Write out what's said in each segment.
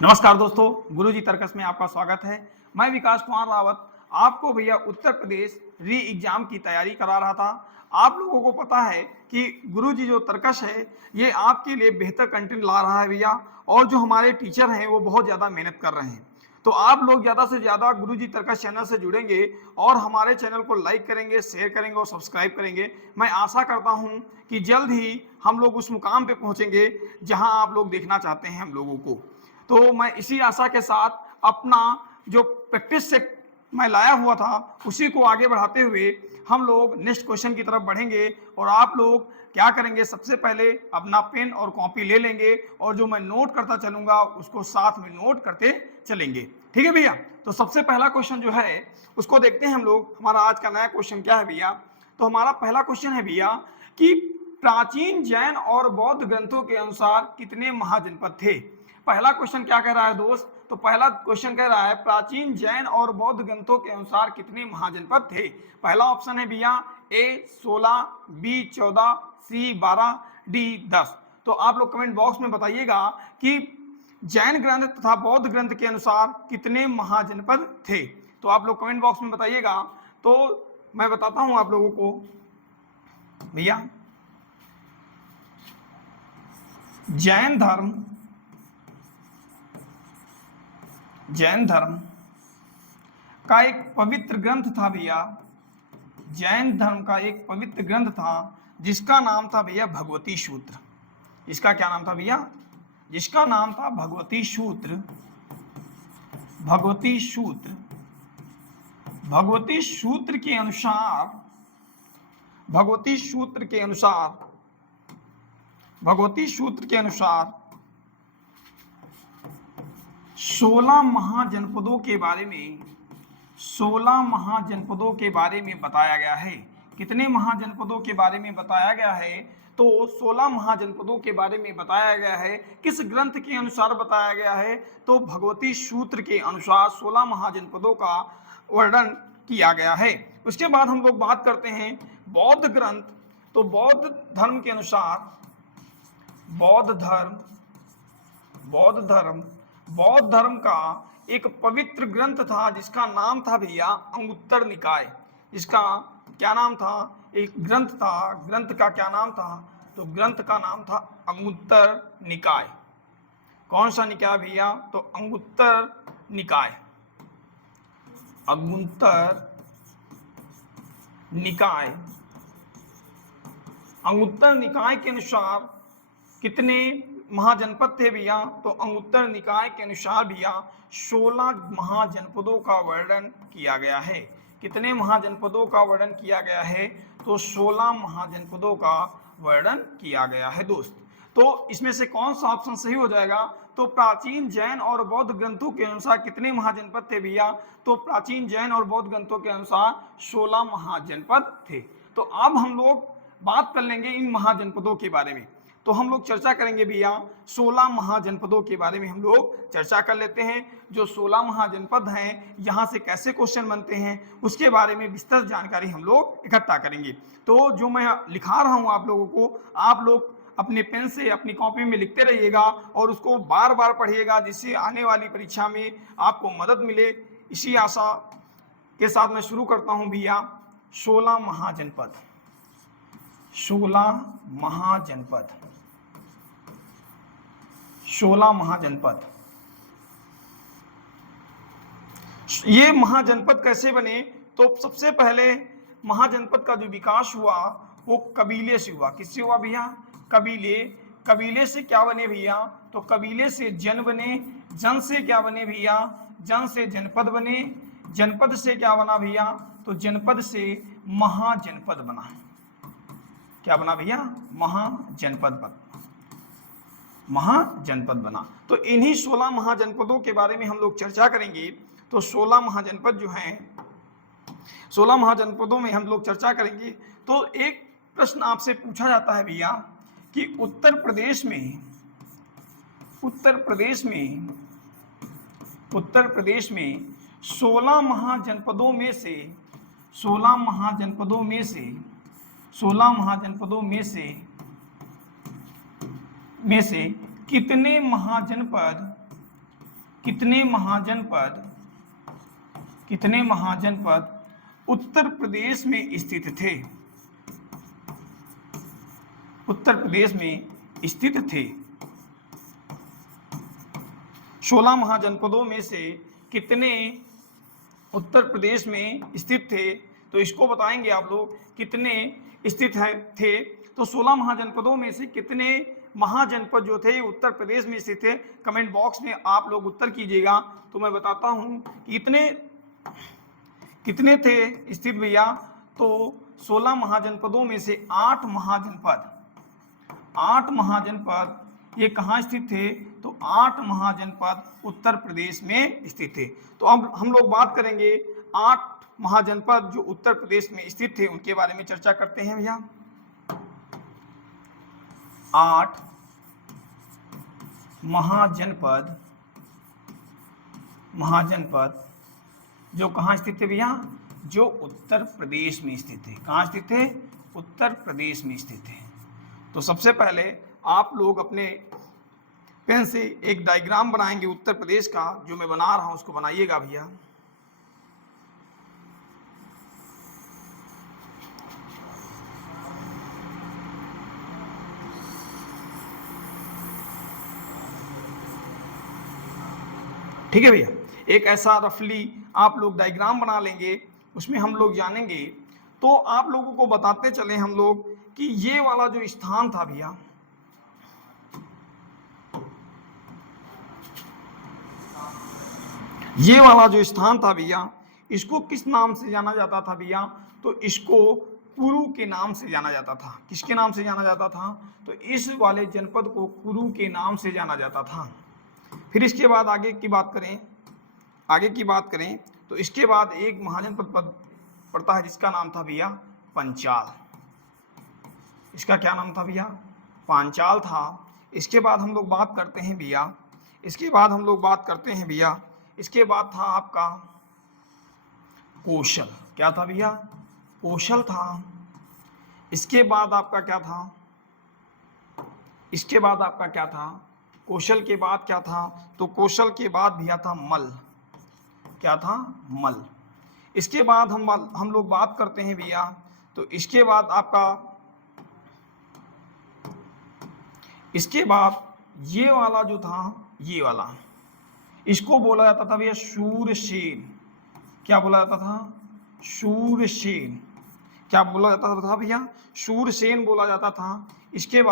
नमस्कार दोस्तों, गुरुजी तर्कस में आपका स्वागत है। मैं विकास कुमार रावत आपको भैया उत्तर प्रदेश री एग्जाम की तैयारी करा रहा था। आप लोगों को पता है कि गुरुजी जो तर्कस है ये आपके लिए बेहतर कंटेंट ला रहा है भैया, और जो हमारे टीचर हैं वो बहुत ज़्यादा मेहनत कर रहे हैं। तो आप लोग ज़्यादा से ज़्यादा गुरुजी तर्कस चैनल से जुड़ेंगे और हमारे चैनल को लाइक करेंगे, शेयर करेंगे और सब्सक्राइब करेंगे। मैं आशा करता हूँ कि जल्द ही हम लोग उस मुकाम पे पहुँचेंगे जहाँ आप लोग देखना चाहते हैं हम लोगों को। तो मैं इसी आशा के साथ अपना जो प्रैक्टिस से मैं लाया हुआ था उसी को आगे बढ़ाते हुए हम लोग नेक्स्ट क्वेश्चन की तरफ बढ़ेंगे। और आप लोग क्या करेंगे, सबसे पहले अपना पेन और कॉपी ले लेंगे और जो मैं नोट करता चलूंगा उसको साथ में नोट करते चलेंगे। ठीक है भैया? तो सबसे पहला क्वेश्चन जो है उसको देखते हैं हम लोग। हमारा आज का नया क्वेश्चन क्या है भैया? तो हमारा पहला क्वेश्चन है भैया कि प्राचीन जैन और बौद्ध ग्रंथों के अनुसार कितने महाजनपद थे। पहला क्वेश्चन क्या कह रहा है दोस्त? तो पहला क्वेश्चन कह रहा है प्राचीन जैन और बौद्ध ग्रंथों के अनुसार कितने महाजनपद थे। पहला ऑप्शन है भैया ए 16, बी 14, सी 12, डी 10। तो आप लोग कमेंट बॉक्स में बताइएगा कि जैन ग्रंथ तथा बौद्ध ग्रंथ के अनुसार कितने महाजनपद थे। तो आप लोग कमेंट बॉक्स में बताइएगा। तो मैं बताता हूं आप लोगों को भैया, जैन धर्म का एक पवित्र ग्रंथ था भैया। जैन धर्म का एक पवित्र ग्रंथ था जिसका नाम था भैया भगवती सूत्र। इसका क्या नाम था भैया? जिसका नाम था भगवती सूत्र। भगवती सूत्र भगवती सूत्र के अनुसार भगवती सूत्र के अनुसार भगवती सूत्र के अनुसार 16 महाजनपदों के बारे में 16 महाजनपदों के बारे में बताया गया है। कितने महाजनपदों के बारे में बताया गया है? तो 16 महाजनपदों के बारे में बताया गया है। किस ग्रंथ के अनुसार बताया गया है? तो भगवती सूत्र के अनुसार 16 महाजनपदों का वर्णन किया गया है। उसके बाद हम लोग बात करते हैं बौद्ध ग्रंथ। तो बौद्ध धर्म के अनुसार बौद्ध धर्म का एक पवित्र ग्रंथ था जिसका नाम था भैया अंगुत्तर निकाय। इसका क्या नाम था? एक ग्रंथ था, ग्रंथ का क्या नाम था? तो ग्रंथ का नाम था अंगुत्तर निकाय। कौन सा निकाय भैया? तो अंगुत्तर निकाय। अंगुत्तर निकाय अंगुत्तर निकाय के अनुसार कितने महाजनपद थे भैया? तो अंगुत्तर निकाय के अनुसार भैया 16 महाजनपदों का वर्णन किया गया है। कितने महाजनपदों का वर्णन किया गया है? तो 16 महाजनपदों का वर्णन किया गया है दोस्त। तो इसमें से कौन सा ऑप्शन सही हो जाएगा? तो प्राचीन जैन और बौद्ध ग्रंथों के अनुसार कितने महाजनपद थे भैया? तो प्राचीन जैन और बौद्ध ग्रंथों के अनुसार 16 महाजनपद थे। तो अब हम लोग बात कर लेंगे इन महाजनपदों के बारे में। तो हम लोग चर्चा करेंगे भैया 16 महाजनपदों के बारे में हम लोग चर्चा कर लेते हैं। जो 16 महाजनपद हैं यहाँ से कैसे क्वेश्चन बनते हैं उसके बारे में विस्तृत जानकारी हम लोग इकट्ठा करेंगे। तो जो मैं लिखा रहा हूँ आप लोगों को, आप लोग अपने पेन से अपनी कॉपी में लिखते रहिएगा और उसको बार बार पढ़िएगा जिससे आने वाली परीक्षा में आपको मदद मिले। इसी आशा के साथ मैं शुरू करता हूँ भैया 16 महाजनपद। 16 महाजनपद 16 महाजनपद। ये महाजनपद कैसे बने? तो सबसे पहले महाजनपद का जो विकास हुआ वो कबीले से हुआ। किससे हुआ भैया? कबीले से क्या बने भैया? तो कबीले से जन बने, जन से क्या बने भैया? जन से जनपद बने, जनपद से क्या बना भैया? तो जनपद से महाजनपद बना। क्या बना भैया? महाजनपद बना। तो इन्हीं 16 महाजनपदों के बारे में हम लोग चर्चा करेंगे। तो 16 महाजनपद जो हैं, 16 महाजनपदों में हम लोग चर्चा करेंगे। तो एक प्रश्न आपसे पूछा जाता है भैया कि उत्तर प्रदेश में 16 महाजनपदों में से कितने महाजनपद कितने महाजनपद उत्तर प्रदेश में स्थित थे? उत्तर प्रदेश में स्थित थे। 16 महाजनपदों में से कितने उत्तर प्रदेश में स्थित थे? तो इसको बताएंगे आप लोग कितने स्थित थे। तो 16 महाजनपदों में से कितने महाजनपद जो थे उत्तर प्रदेश में स्थित थे? कमेंट बॉक्स में आप लोग उत्तर कीजिएगा। तो मैं बताता हूं कि कितने थे स्थित भैया। तो 16 महाजनपदों में से 8 महाजनपद ये कहाँ स्थित थे? तो 8 महाजनपद उत्तर प्रदेश में स्थित थे। तो अब हम लोग बात करेंगे 8 महाजनपद जो उत्तर प्रदेश में स्थित थे उनके बारे में चर्चा करते हैं भैया। 8 महाजनपद जो कहाँ स्थित थे भैया? जो उत्तर प्रदेश में स्थित थे। कहाँ स्थित थे? उत्तर प्रदेश में स्थित थे। तो सबसे पहले आप लोग अपने पेन से एक डायग्राम बनाएंगे उत्तर प्रदेश का, जो मैं बना रहा हूं उसको बनाइएगा भैया। ठीक है भैया, एक ऐसा रफली आप लोग डायग्राम बना लेंगे, उसमें हम लोग जानेंगे। तो आप लोगों को बताते चले हम लोग कि ये वाला जो स्थान था भैया, ये वाला जो स्थान था भैया, इसको किस नाम से जाना जाता था भैया? तो इसको कुरु के नाम से जाना जाता था। किसके नाम से जाना जाता था? तो इस वाले जनपद को कुरु के नाम से जाना जाता था। फिर इसके बाद आगे की बात करें तो इसके बाद एक महाजनपद पड़ता है जिसका नाम था भैया पंचाल। इसका क्या नाम था भैया? पांचाल था। इसके बाद हम लोग बात करते हैं भैया, इसके बाद था आपका कौशल। क्या था भैया? कौशल था। इसके बाद आपका क्या था? कौशल के बाद क्या था? तो कौशल के बाद भैया था मल। क्या था? मल। इसके बाद हम लोग बात करते हैं भैया, तो इसके बाद ये वाला जो था, ये वाला, इसको बोला जाता था भैया शूरसेन। क्या बोला जाता था? शूरसेन। क्या बोला जाता था भैया? शूरसेन बोला जाता था। इसके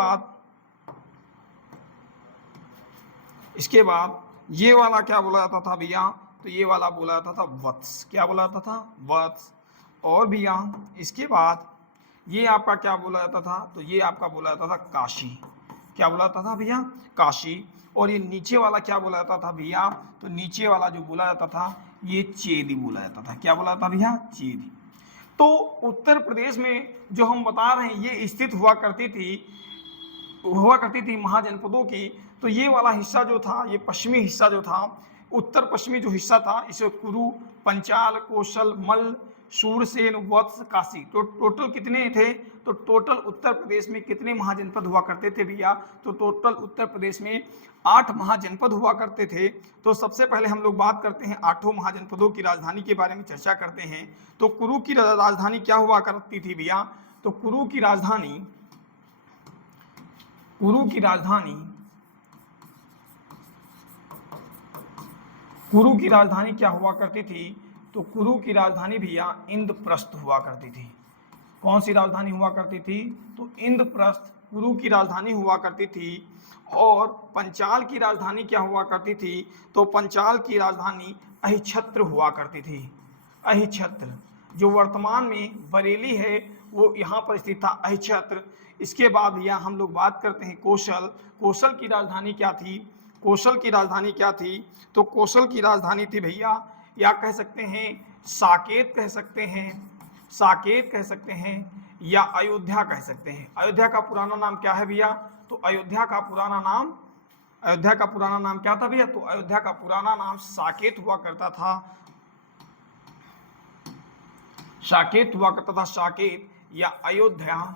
बाद ये वाला क्या बोला जाता था भैया? तो ये वाला बोला जाता था वत्स। क्या बोला जाता था? वत्स। और भैया इसके बाद ये आपका क्या बोला जाता था? तो ये आपका बोला जाता था काशी। क्या बोला जाता था भैया? काशी। और ये नीचे वाला क्या बोला जाता था भैया? तो नीचे वाला जो बोला जाता था ये चेदी बोला जाता था। क्या बोला जाता भैया? चेदी। तो उत्तर प्रदेश में जो हम बता रहे हैं ये स्थित हुआ करती थी महाजनपदों की। तो ये वाला हिस्सा जो था, ये पश्चिमी हिस्सा जो था, उत्तर पश्चिमी जो हिस्सा था, इसे कुरु, पंचाल, कौशल, मल, शूरसेन, वत्स, काशी। तो टोटल कितने थे? तो टोटल उत्तर प्रदेश में कितने महाजनपद हुआ करते थे भैया? तो टोटल उत्तर प्रदेश में 8 महाजनपद हुआ करते थे। तो सबसे पहले हम लोग बात करते हैं 8 महाजनपदों की राजधानी के बारे में चर्चा करते हैं। तो कुरु की राजधानी क्या हुआ करती थी भैया? तो कुरु की राजधानी क्या हुआ करती थी? तो कुरु की राजधानी भैया इंद्रप्रस्थ हुआ करती थी। कौन सी राजधानी हुआ करती थी? तो इंद्रप्रस्थ कुरु की राजधानी हुआ करती थी। और पंचाल की राजधानी क्या हुआ करती थी? तो पंचाल की राजधानी अहिछत्र हुआ करती थी। अहिछत्र जो वर्तमान में बरेली है वो यहाँ पर स्थित था, अहिछत्र। इसके बाद भैया हम लोग बात करते हैं कौशल। कौशल की राजधानी क्या थी? तो कौशल की राजधानी थी भैया, या कह सकते हैं साकेत कह सकते हैं या अयोध्या कह सकते हैं। अयोध्या का पुराना नाम क्या है भैया? तो अयोध्या का पुराना नाम क्या था भैया? तो अयोध्या का पुराना नाम साकेत हुआ करता था। साकेत या अयोध्या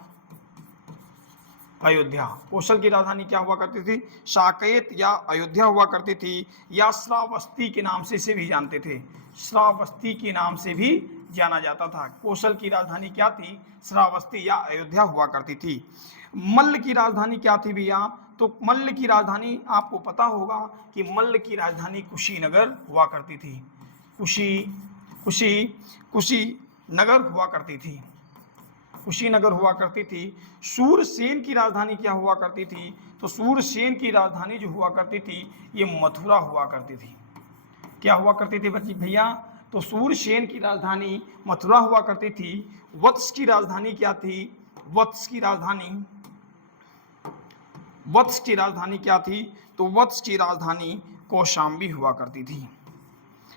अयोध्या। कौशल की राजधानी क्या हुआ करती थी? साकेत या अयोध्या हुआ करती थी, या श्रावस्ती के नाम से इसे भी जानते थे, श्रावस्ती के नाम से भी जाना जाता था। कौशल की राजधानी क्या थी? श्रावस्ती या अयोध्या हुआ करती थी। मल्ल की राजधानी क्या थी भैया? तो मल्ल की राजधानी आपको पता होगा कि मल्ल की राजधानी कुशीनगर हुआ करती थी। कुशीनगर हुआ करती थी, कुशीनगर हुआ करती थी। सूरसेन की राजधानी क्या हुआ करती थी? तो सूरसेन की राजधानी जो हुआ करती थी ये मथुरा हुआ करती थी। क्या हुआ करती थी बच्ची भैया? तो सूरसेन की राजधानी मथुरा हुआ करती थी। वत्स की राजधानी क्या थी? वत्स की राजधानी क्या थी? तो वत्स की राजधानी कौशाम्बी हुआ करती थी।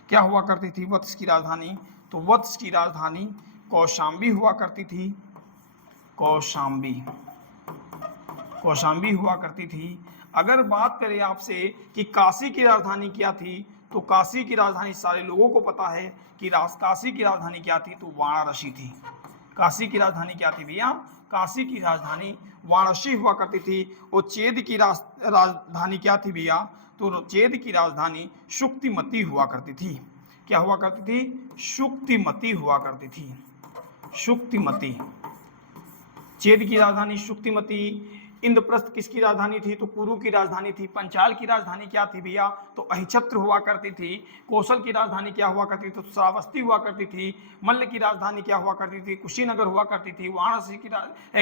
क्या हुआ करती थी वत्स की राजधानी? तो वत्स की राजधानी कौशाम्बी हुआ करती थी। कौशाम्बी हुआ करती थी। अगर बात करें आपसे कि काशी की राजधानी क्या थी, तो काशी की राजधानी सारे लोगों को पता है कि काशी की राजधानी क्या थी? तो वाराणसी थी। काशी की राजधानी क्या थी भैया? काशी की राजधानी वाराणसी हुआ करती थी। और चेद की राजधानी क्या थी भैया? तो चेद की राजधानी शुक्तिमती हुआ करती थी। क्या हुआ करती थी? शुक्तिमती हुआ करती थी। शुक्तिमती। चेद की राजधानी शुक्तिमती। इंद्रप्रस्थ किसकी राजधानी थी? तो कुरु की राजधानी थी। पंचाल की राजधानी क्या थी भैया? तो अहिछत्र हुआ करती थी। कौशल की राजधानी क्या हुआ करती थी? तो श्रावस्ती हुआ करती थी। मल्ल की राजधानी क्या हुआ करती थी? कुशीनगर हुआ करती थी। वाराणसी की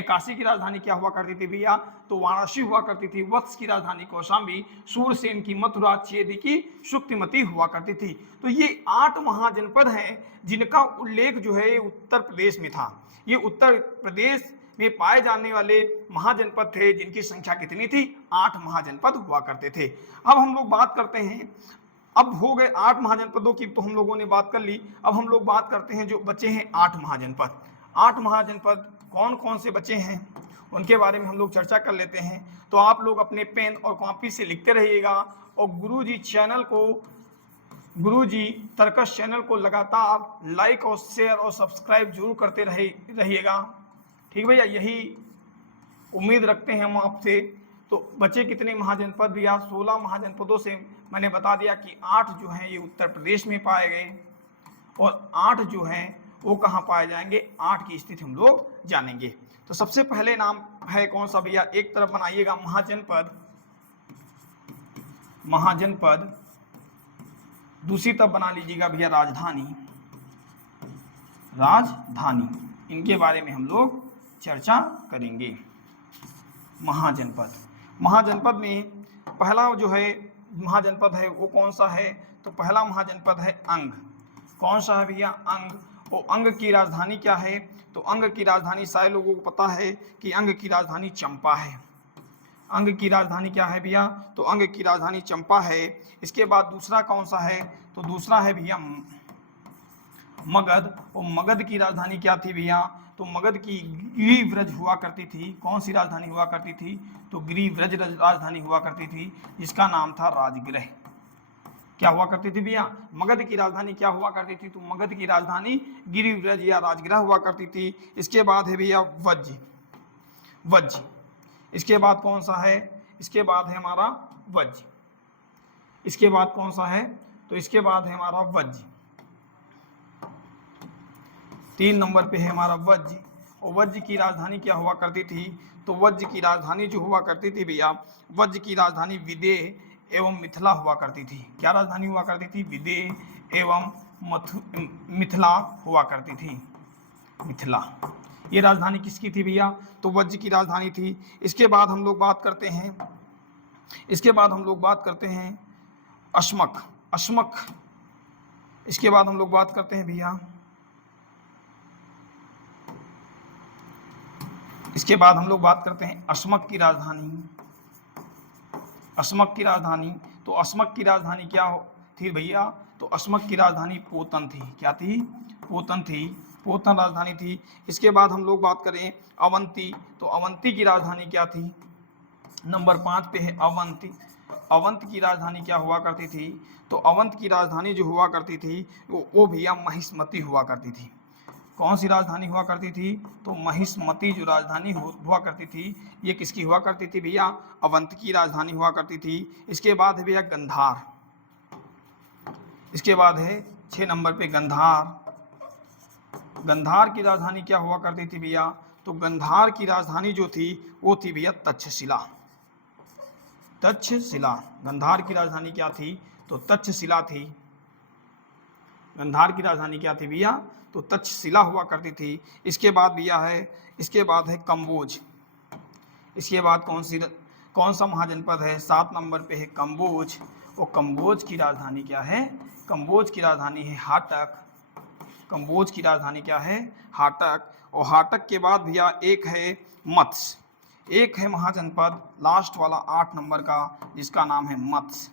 काशी की राजधानी क्या हुआ करती थी भैया? तो वाराणसी हुआ करती थी। वत्स की राजधानी कौशाम्बी, सूरसेन की मथुरा, चेद की शुक्तिमती हुआ करती थी। तो ये 8 महाजनपद हैं जिनका उल्लेख जो है उत्तर प्रदेश में था। ये उत्तर प्रदेश में पाए जाने वाले महाजनपद थे जिनकी संख्या कितनी थी? 8 महाजनपद हुआ करते थे। अब हम लोग बात करते हैं, अब हो गए 8 महाजनपदों की तो हम लोगों ने बात कर ली। अब हम लोग बात करते हैं जो बचे हैं 8 महाजनपद। 8 महाजनपद कौन कौन से बचे हैं उनके बारे में हम लोग चर्चा कर लेते हैं। तो आप लोग अपने पेन और कॉपी से लिखते रहिएगा और गुरुजी तर्कश चैनल को लगातार लाइक और शेयर और सब्सक्राइब जरूर करते रहिएगा। ठीक भैया, यही उम्मीद रखते हैं हम आपसे। तो बचे कितने महाजनपद भैया? 16 महाजनपदों से मैंने बता दिया कि 8 जो हैं ये उत्तर प्रदेश में पाए गए और 8 जो हैं वो कहाँ पाए जाएंगे, 8 की स्थिति हम लोग जानेंगे। तो सबसे पहले नाम है कौन सा भैया? एक तरफ बनाइएगा महाजनपद, दूसरी तरफ बना लीजिएगा भैया राजधानी। इनके बारे में हम लोग चर्चा करेंगे। महाजनपद में पहला जो है महाजनपद है वो कौन सा है? तो पहला महाजनपद है अंग। कौन सा है भैया? अंग। वो अंग की राजधानी क्या है? तो अंग की राजधानी सारे लोगों को पता है कि अंग की राजधानी चंपा है। अंग की राजधानी क्या है भैया? तो अंग की राजधानी चंपा है। इसके बाद दूसरा कौन सा है? तो दूसरा है भैया मगध। और मगध की राजधानी क्या थी भैया? तो मगध की गिरिव्रज हुआ करती थी। कौन सी राजधानी हुआ करती थी? तो गिरिव्रज राजधानी हुआ करती थी जिसका नाम था राजगृह। क्या हुआ करती थी भैया? मगध की राजधानी क्या हुआ करती थी? तो मगध की राजधानी गिरिव्रज या राजगृह हुआ करती थी। इसके बाद है भैया वज्ज। इसके बाद कौन सा है? इसके बाद है हमारा वज्ज। इसके बाद कौन सा है? तो इसके बाद है हमारा वज्ज। 3 नंबर पे है हमारा वज्ज। और वज्ज की राजधानी क्या हुआ करती थी? तो वज्ज की राजधानी जो हुआ करती थी भैया, वज्ज की राजधानी विदेह एवं मिथिला हुआ करती थी। क्या राजधानी हुआ करती थी? विदेह एवं मिथिला हुआ करती थी। मिथिला ये राजधानी किसकी थी भैया? तो वज्ज की राजधानी थी। इसके बाद हम लोग बात करते हैं अश्मक। इसके बाद हम लोग बात करते हैं भैया, इसके बाद हम लोग बात करते हैं अश्मक की राजधानी। तो अश्मक की राजधानी क्या थी भैया? तो अश्मक की राजधानी पोतन थी। क्या थी? पोतन राजधानी थी। इसके बाद हम लोग बात करें अवंती। तो अवंती की राजधानी क्या थी? नंबर 5 पे है अवंती। अवंत की राजधानी क्या हुआ करती थी? तो अवंत की राजधानी जो हुआ करती थी वो भैया महिष्मती हुआ करती थी। कौन सी राजधानी हुआ करती थी? तो महिष्मती जो राजधानी हुआ करती थी, ये किसकी हुआ करती थी भैया? अवंत की राजधानी हुआ करती थी। इसके बाद है भैया गंधार, इसके बाद है 6 नंबर पे गंधार। गंधार की राजधानी क्या हुआ करती थी भैया? तो गंधार की राजधानी जो थी वो थी भैया तक्षशिला। तक्षशिला, गंधार की राजधानी क्या थी? तो तक्षशिला थी। गंधार की राजधानी क्या थी भैया? तो तक्षशिला हुआ करती थी। इसके बाद भैया है, इसके बाद है कंबोज। इसके बाद कौन सा महाजनपद है? 7 नंबर पे है कंबोज। और कंबोज की राजधानी क्या है? कंबोज की राजधानी है हाटक। कंबोज की राजधानी क्या है? हाटक। और हाटक के बाद भैया एक है मत्स्य, एक है महाजनपद लास्ट वाला 8 नंबर का, जिसका नाम है मत्स्य।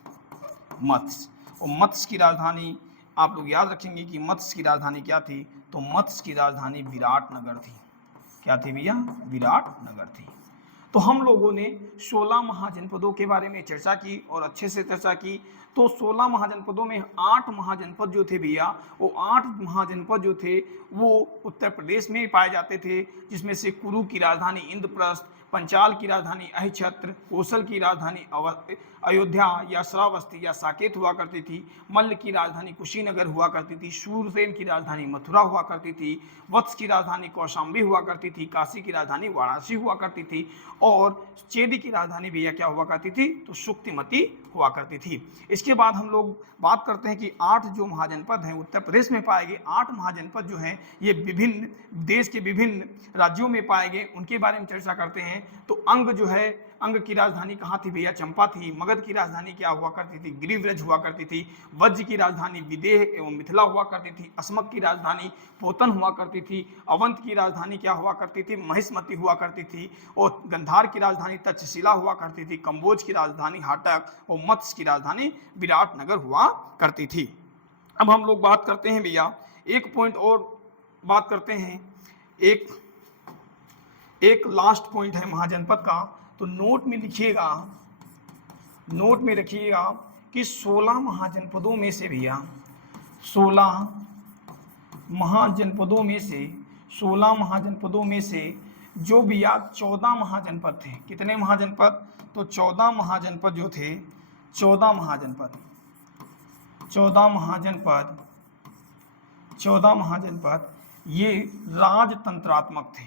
मत्स्य, और मत्स्य की राजधानी आप लोग याद रखेंगे कि मत्स्य की राजधानी क्या थी? तो मत्स्य की राजधानी विराटनगर थी। क्या थी भैया? विराटनगर थी। तो हम लोगों ने 16 महाजनपदों के बारे में चर्चा की और अच्छे से चर्चा की। तो 16 महाजनपदों में 8 महाजनपद जो थे भैया, वो 8 महाजनपद जो थे वो उत्तर प्रदेश में पाए जाते थे, जिसमें से कुरु की राजधानी इंद्रप्रस्थ, पंचाल की राजधानी अहिछत्र, कोसल की राजधानी अयोध्या या श्रावस्ती या साकेत हुआ करती थी, मल्ल की राजधानी कुशीनगर हुआ करती थी, शूरसेन की राजधानी मथुरा हुआ करती थी, वत्स की राजधानी कौशाम्बी हुआ करती थी, काशी की राजधानी वाराणसी हुआ करती थी, और चेदी की राजधानी भैया क्या हुआ करती थी? तो शुक्तिमती हुआ करती थी। इसके बाद हम लोग बात करते हैं कि 8 जो महाजनपद हैं उत्तर प्रदेश में पाए गए 8 महाजनपद जो हैं ये विभिन्न देश के विभिन्न राज्यों में पाए गए, उनके बारे में चर्चा करते हैं। तो अंग जो है, अंग की राजधानी कहाँ थी भैया? चंपा थी। मगध की राजधानी क्या हुआ करती थी? गिरिव्रज हुआ करती थी। वज्र की राजधानी विदेह एवं मिथिला हुआ करती थी। अस्मक की राजधानी पोतन हुआ करती थी। अवंत की राजधानी क्या हुआ करती थी? महिष्मती हुआ करती थी। और गंधार की राजधानी तक्षशिला हुआ करती थी। कंबोज की राजधानी हाटक और मत्स्य की राजधानी विराटनगर हुआ करती थी। अब हम लोग बात करते हैं भैया, एक पॉइंट और बात करते हैं, एक लास्ट पॉइंट है महाजनपद का। तो नोट में लिखिएगा, नोट में रखिएगा कि 16 महाजनपदों में से भैया 16 महाजनपदों में से 16 महाजनपदों में से जो भैया 14 महाजनपद थे। कितने महाजनपद? तो 14 महाजनपद जो थे, 14 महाजनपद 14 महाजनपद ये राजतंत्रात्मक थे।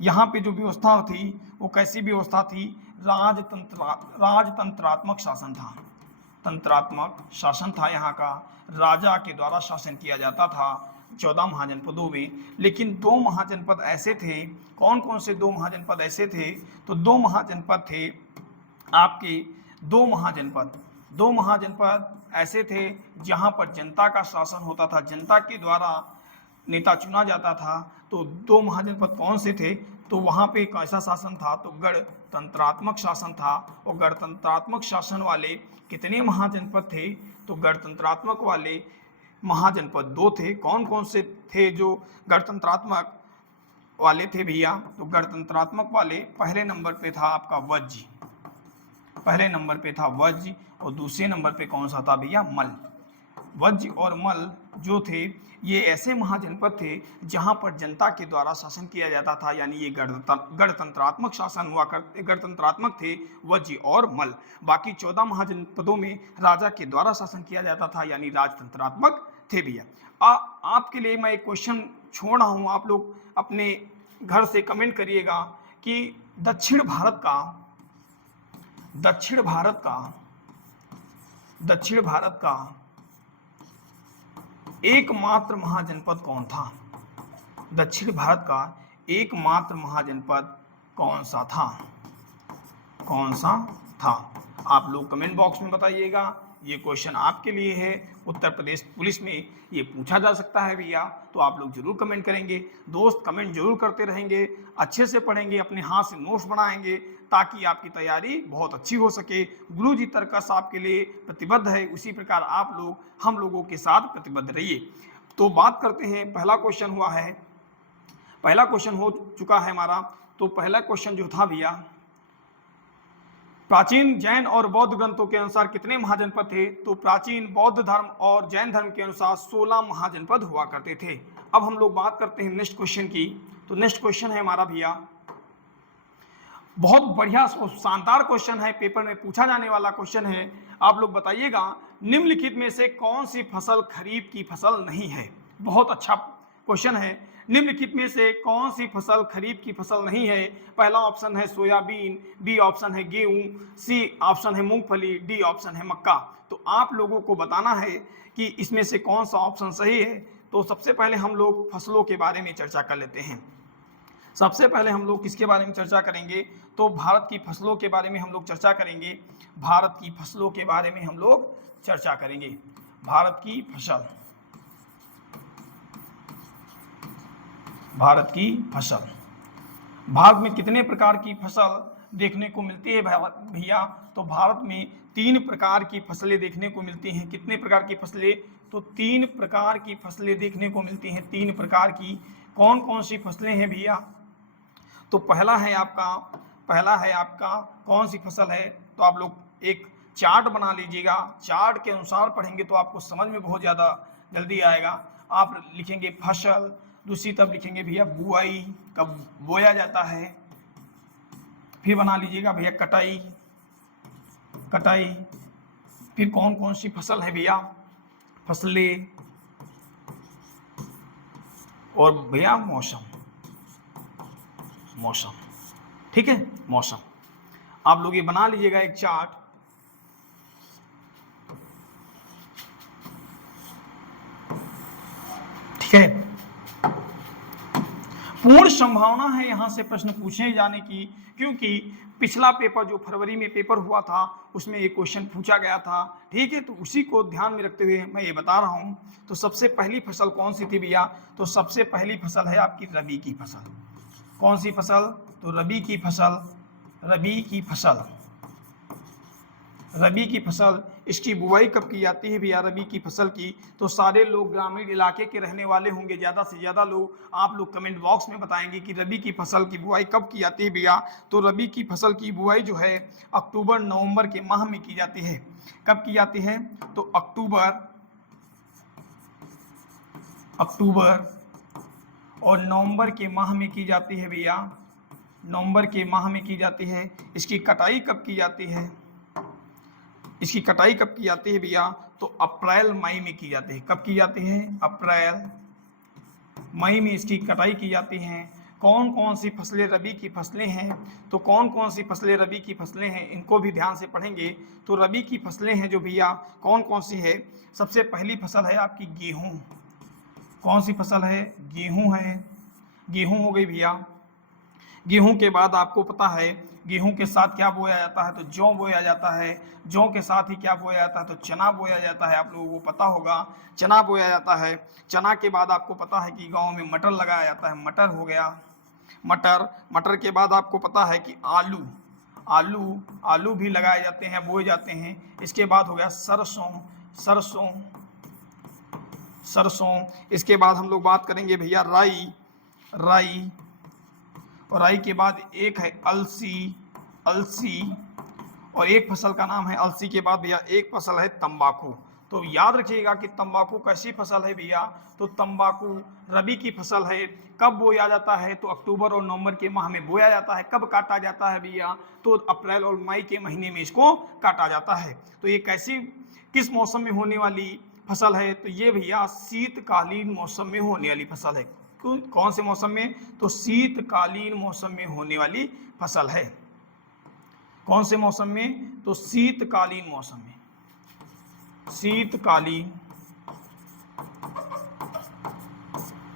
यहाँ पे जो व्यवस्था थी वो कैसी व्यवस्था थी? राजतंत्रात्मक शासन था। तंत्रात्मक शासन था यहाँ का, राजा के द्वारा शासन किया जाता था 14 महाजनपदों में। लेकिन 2 महाजनपद ऐसे थे। कौन कौन से 2 महाजनपद ऐसे थे? तो 2 महाजनपद थे आपके, 2 महाजनपद ऐसे थे जहाँ पर जनता का शासन होता था, जनता के द्वारा नेता चुना जाता था। तो 2 महाजनपद कौन से थे? तो वहाँ पे कैसा शासन था? तो गणतंत्रात्मक शासन था। और गणतंत्रात्मक शासन वाले कितने महाजनपद थे? तो गणतंत्रात्मक वाले महाजनपद 2 थे। कौन कौन से थे जो गणतंत्रात्मक वाले थे भैया? तो गणतंत्रात्मक वाले पहले नंबर पे था आपका वज्र, पहले नंबर पे था वज्र, और दूसरे नंबर पे कौन सा था भैया? मल्ल। वज्र और मल्ल जो थे ये ऐसे महाजनपद थे जहां पर जनता के द्वारा शासन किया जाता था, यानी ये गणतंत्रात्मक शासन हुआ करते, गणतंत्रात्मक थे वज्र और मल्ल। बाकी 14 महाजनपदों में राजा के द्वारा शासन किया जाता था, यानी राजतंत्रात्मक थे भैया। आपके लिए मैं एक क्वेश्चन छोड़ रहा हूँ, आप लोग अपने घर से कमेंट करिएगा कि दक्षिण भारत का एकमात्र महाजनपद कौन था? दक्षिण भारत का एकमात्र महाजनपद कौन सा था? आप लोग कमेंट बॉक्स में बताइएगा। ये क्वेश्चन आपके लिए है, उत्तर प्रदेश पुलिस में ये पूछा जा सकता है भैया, तो आप लोग जरूर कमेंट करेंगे। दोस्त कमेंट जरूर करते रहेंगे, अच्छे से पढ़ेंगे, अपने हाथ से नोट्स बनाएंगे ताकि आपकी तैयारी बहुत अच्छी हो सके। गुरुजी तर्कस आपके लिए प्रतिबद्ध है, उसी प्रकार आप लोग हम लोगों के साथ प्रतिबद्ध रहिए। तो बात करते हैं, पहला क्वेश्चन हो चुका है हमारा। तो पहला क्वेश्चन जो था भैया, प्राचीन जैन और बौद्ध ग्रंथों के अनुसार कितने महाजनपद थे? तो प्राचीन बौद्ध धर्म और जैन धर्म के अनुसार 16 महाजनपद हुआ करते थे। अब हम लोग बात करते हैं नेक्स्ट क्वेश्चन की। तो नेक्स्ट क्वेश्चन है हमारा भैया, बहुत बढ़िया शानदार क्वेश्चन है, पेपर में पूछा जाने वाला क्वेश्चन है। आप लोग बताइएगा, निम्नलिखित में से कौन सी फसल खरीफ की फसल नहीं है। बहुत अच्छा क्वेश्चन है। निम्नलिखित में से कौन सी फसल खरीफ की फसल नहीं है। पहला ऑप्शन है सोयाबीन, बी ऑप्शन है गेहूं, सी ऑप्शन है मूंगफली, डी ऑप्शन है मक्का। तो आप लोगों को बताना है कि इसमें से कौन सा ऑप्शन सही है। तो सबसे पहले हम लोग फसलों के बारे में चर्चा कर लेते हैं। सबसे पहले हम लोग किसके बारे में चर्चा करेंगे, तो भारत की फसलों के बारे में हम लोग चर्चा करेंगे। भारत की फसलों के बारे में हम लोग चर्चा करेंगे। भारत की फसल, भारत की फसल, भारत में कितने प्रकार की फसल देखने को मिलती है भैया। तो भारत में 3 प्रकार की फसलें देखने को मिलती हैं। कितने प्रकार की फसलें, तो 3 प्रकार की फसलें देखने को मिलती हैं। 3 प्रकार की कौन कौन सी फसलें हैं भैया। तो पहला है आपका कौन सी फसल है। तो आप लोग एक चार्ट बना लीजिएगा, चार्ट के अनुसार पढ़ेंगे तो आपको समझ में बहुत ज़्यादा जल्दी आएगा। आप लिखेंगे फसल, दूसरी तरफ लिखेंगे भैया बुआई, कब बोया जाता है। फिर बना लीजिएगा भैया कटाई, कटाई। फिर कौन कौन सी फसल है भैया, फसलें, और भैया मौसम, मौसम। ठीक है, मौसम। आप लोग ये बना लीजिएगा एक चार्ट। ठीक है, पूर्ण संभावना है यहां से प्रश्न पूछे जाने की, क्योंकि पिछला पेपर जो फरवरी में पेपर हुआ था उसमें ये क्वेश्चन पूछा गया था। ठीक है, तो उसी को ध्यान में रखते हुए मैं ये बता रहा हूं। तो सबसे पहली फसल कौन सी थी भैया, तो सबसे पहली फसल है आपकी रबी की फसल। कौन सी फसल, तो रबी की फसल, रबी की फसल, रबी की फसल। इसकी बुआई कब की जाती है भैया रबी की फसल की। तो सारे लोग ग्रामीण इलाके के रहने वाले होंगे, ज़्यादा से ज़्यादा लोग आप लोग कमेंट बॉक्स में बताएंगे कि रबी की फसल की बुआई कब की जाती है भैया। तो रबी की फसल की बुआई जो है अक्टूबर नवंबर के माह में की जाती है। कब की जाती है, तो अक्टूबर और नवंबर के माह में की जाती है भैया, नवंबर के माह में की जाती है। इसकी कटाई कब की जाती है, इसकी कटाई कब की जाती है भैया, तो अप्रैल मई में की जाती है। कब की जाती है, अप्रैल मई में इसकी कटाई की जाती है। कौन कौन सी फसलें रबी की फसलें हैं, तो कौन कौन सी फसलें रबी की फसलें हैं इनको भी ध्यान से पढ़ेंगे। तो रबी की फसलें हैं जो भैया कौन कौन सी है। सबसे पहली फसल है आपकी गेहूँ। कौन सी फसल है, गेहूँ है, गेहूँ हो गई भैया। गेहूं के बाद आपको पता है गेहूं के साथ क्या बोया जाता है, तो जौ बोया जाता है। जौ के साथ ही क्या बोया जाता है, तो चना बोया जाता है। आप लोगों को पता होगा चना बोया जाता है। चना के बाद आपको पता है कि गांव में मटर लगाया जाता है, मटर हो गया। मटर के बाद आपको पता है कि आलू भी लगाए जाते हैं, बोए जाते हैं। इसके बाद हो गया सरसों। इसके बाद हम लोग बात करेंगे भैया राई, और राई के बाद एक है अलसी, और एक फसल का नाम है अलसी के बाद भैया एक फसल है तंबाकू। तो याद रखिएगा कि तंबाकू कैसी फसल है भैया, तो तंबाकू रबी की फसल है। कब बोया जाता है, तो अक्टूबर और नवंबर के माह में बोया जाता है। कब काटा जाता है भैया, तो अप्रैल और मई के महीने में इसको काटा जाता है। तो ये किस मौसम में होने वाली फसल है, तो ये भैया शीतकालीन मौसम में होने वाली फसल है। कौन से मौसम में, तो शीतकालीन मौसम में होने वाली फसल है। कौन से मौसम में, तो शीतकालीन मौसम में,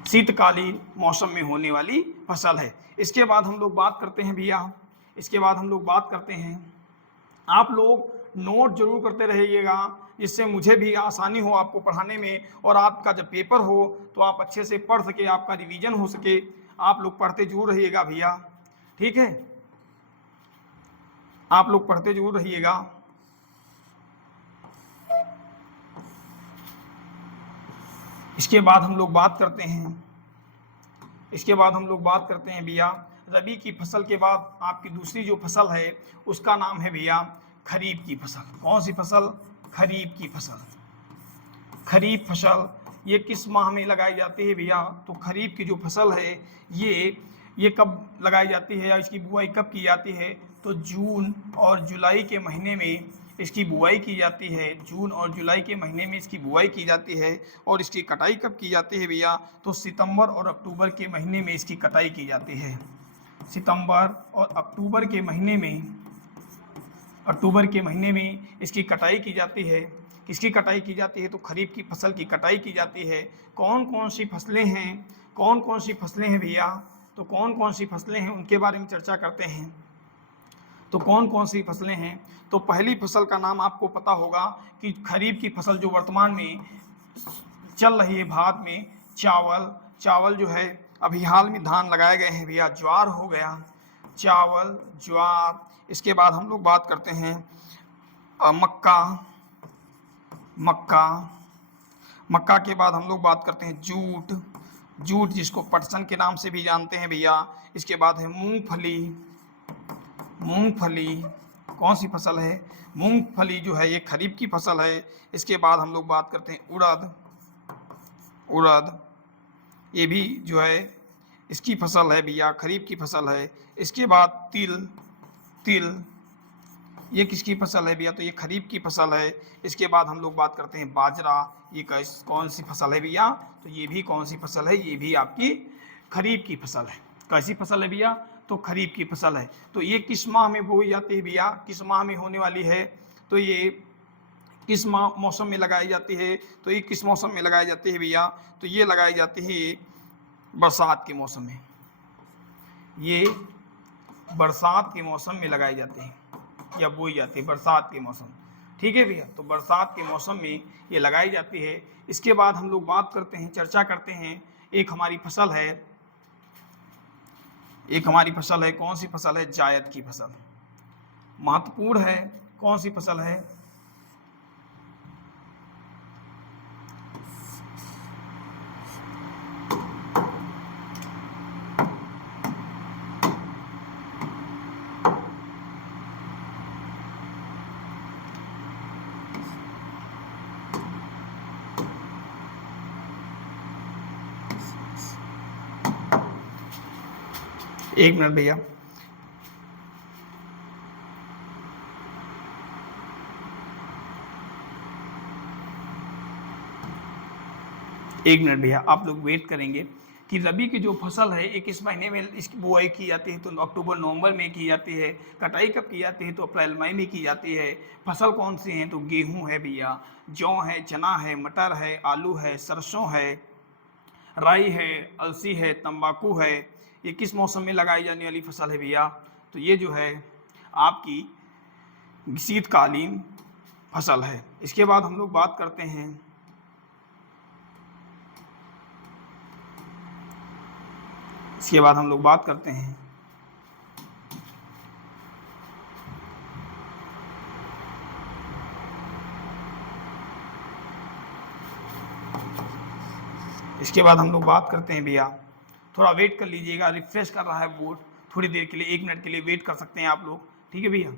शीतकालीन मौसम में होने वाली फसल है। इसके बाद हम लोग बात करते हैं भैया, इसके बाद हम लोग बात करते हैं, आप लोग नोट जरूर करते रहिएगा जिससे मुझे भी आसानी हो आपको पढ़ाने में, और आपका जब पेपर हो तो आप अच्छे से पढ़ सके, आपका रिवीजन हो सके। आप लोग पढ़ते जरूर रहिएगा भैया, ठीक है, आप लोग पढ़ते जरूर रहिएगा। इसके बाद हम लोग बात करते हैं, भैया रबी की फसल के बाद आपकी दूसरी जो फसल है उसका नाम है भैया खरीफ की फसल। कौन सी फसल, खरीफ की फसल। खरीफ फसल ये किस माह में लगाई जाती है भैया? तो खरीफ की जो फसल है ये कब लगाई जाती है या इसकी बुआई कब की जाती है? तो जून और जुलाई के महीने में इसकी बुआई की जाती है। जून और जुलाई के महीने में इसकी बुआई की जाती है। और इसकी कटाई कब की जाती है भैया? तो सितंबर और अक्टूबर के महीने में इसकी कटाई की जाती है। सितंबर और अक्टूबर के महीने में इसकी कटाई की जाती है। किसकी कटाई की जाती है? तो खरीफ की फसल की कटाई की जाती है। कौन कौन सी फसलें हैं भैया? तो कौन कौन सी फसलें हैं उनके बारे में चर्चा करते हैं। तो कौन कौन सी फसलें हैं? तो पहली फसल का नाम आपको पता होगा कि खरीफ की फसल जो वर्तमान में चल रही है भारत में, चावल जो है, अभी हाल में धान लगाए गए हैं भैया, ज्वार हो गया, चावल, ज्वार। इसके बाद हम लोग बात करते हैं मक्का के बाद हम लोग बात करते हैं जूट जिसको पटसन के नाम से भी जानते हैं भैया। इसके बाद है मूंगफली। कौन सी फसल है? मूंगफली जो है ये खरीफ की फसल है। इसके बाद हम लोग बात करते हैं उड़द, ये भी जो है इसकी फसल है भैया, खरीफ की फसल है। इसके बाद तिल, ये किसकी फसल है भैया? तो ये खरीफ की फसल है। इसके बाद हम लोग बात करते हैं बाजरा, ये कौन सी फसल है भैया? तो ये भी कौन सी फसल है? ये भी आपकी खरीफ की फसल है। कैसी फसल है भैया? तो खरीफ की फसल है। तो ये किस माह में बोई जाती है भैया? किस माह में होने वाली है? तो ये किस मौसम में लगाई जाती है? तो ये किस मौसम में लगाई जाती है भैया? तो ये लगाई जाती है बरसात के मौसम में। ये बरसात के मौसम में लगाई जाती है या बोई जाती है, बरसात के मौसम। ठीक है भैया, तो बरसात के मौसम में ये लगाई जाती है। इसके बाद हम लोग बात करते हैं, चर्चा करते हैं, एक हमारी फसल है, कौन सी फसल है? जायद की फसल। महत्वपूर्ण है, कौन सी फसल है? एक मिनट भैया, आप लोग वेट करेंगे कि रबी की जो फसल है एक इस महीने में इसकी बुआई की जाती है तो अक्टूबर नवंबर में की जाती है। कटाई कब की जाती है? तो अप्रैल मई में की जाती है। फसल कौन सी है? तो गेहूं है भैया, जौ है, चना है, मटर है, आलू है, सरसों है, राई है, अलसी है, तंबाकू है। ये किस मौसम में लगाई जाने वाली फसल है भैया? तो ये जो है आपकी शीतकालीन फसल है। इसके बाद हम लोग बात करते हैं इसके बाद हम लोग बात करते हैं भैया, थोड़ा वेट कर लीजिएगा, रिफ्रेश कर रहा है बोर्ड, थोड़ी देर के लिए, 1 मिनट के लिए वेट कर सकते हैं आप लोग। ठीक है भैया।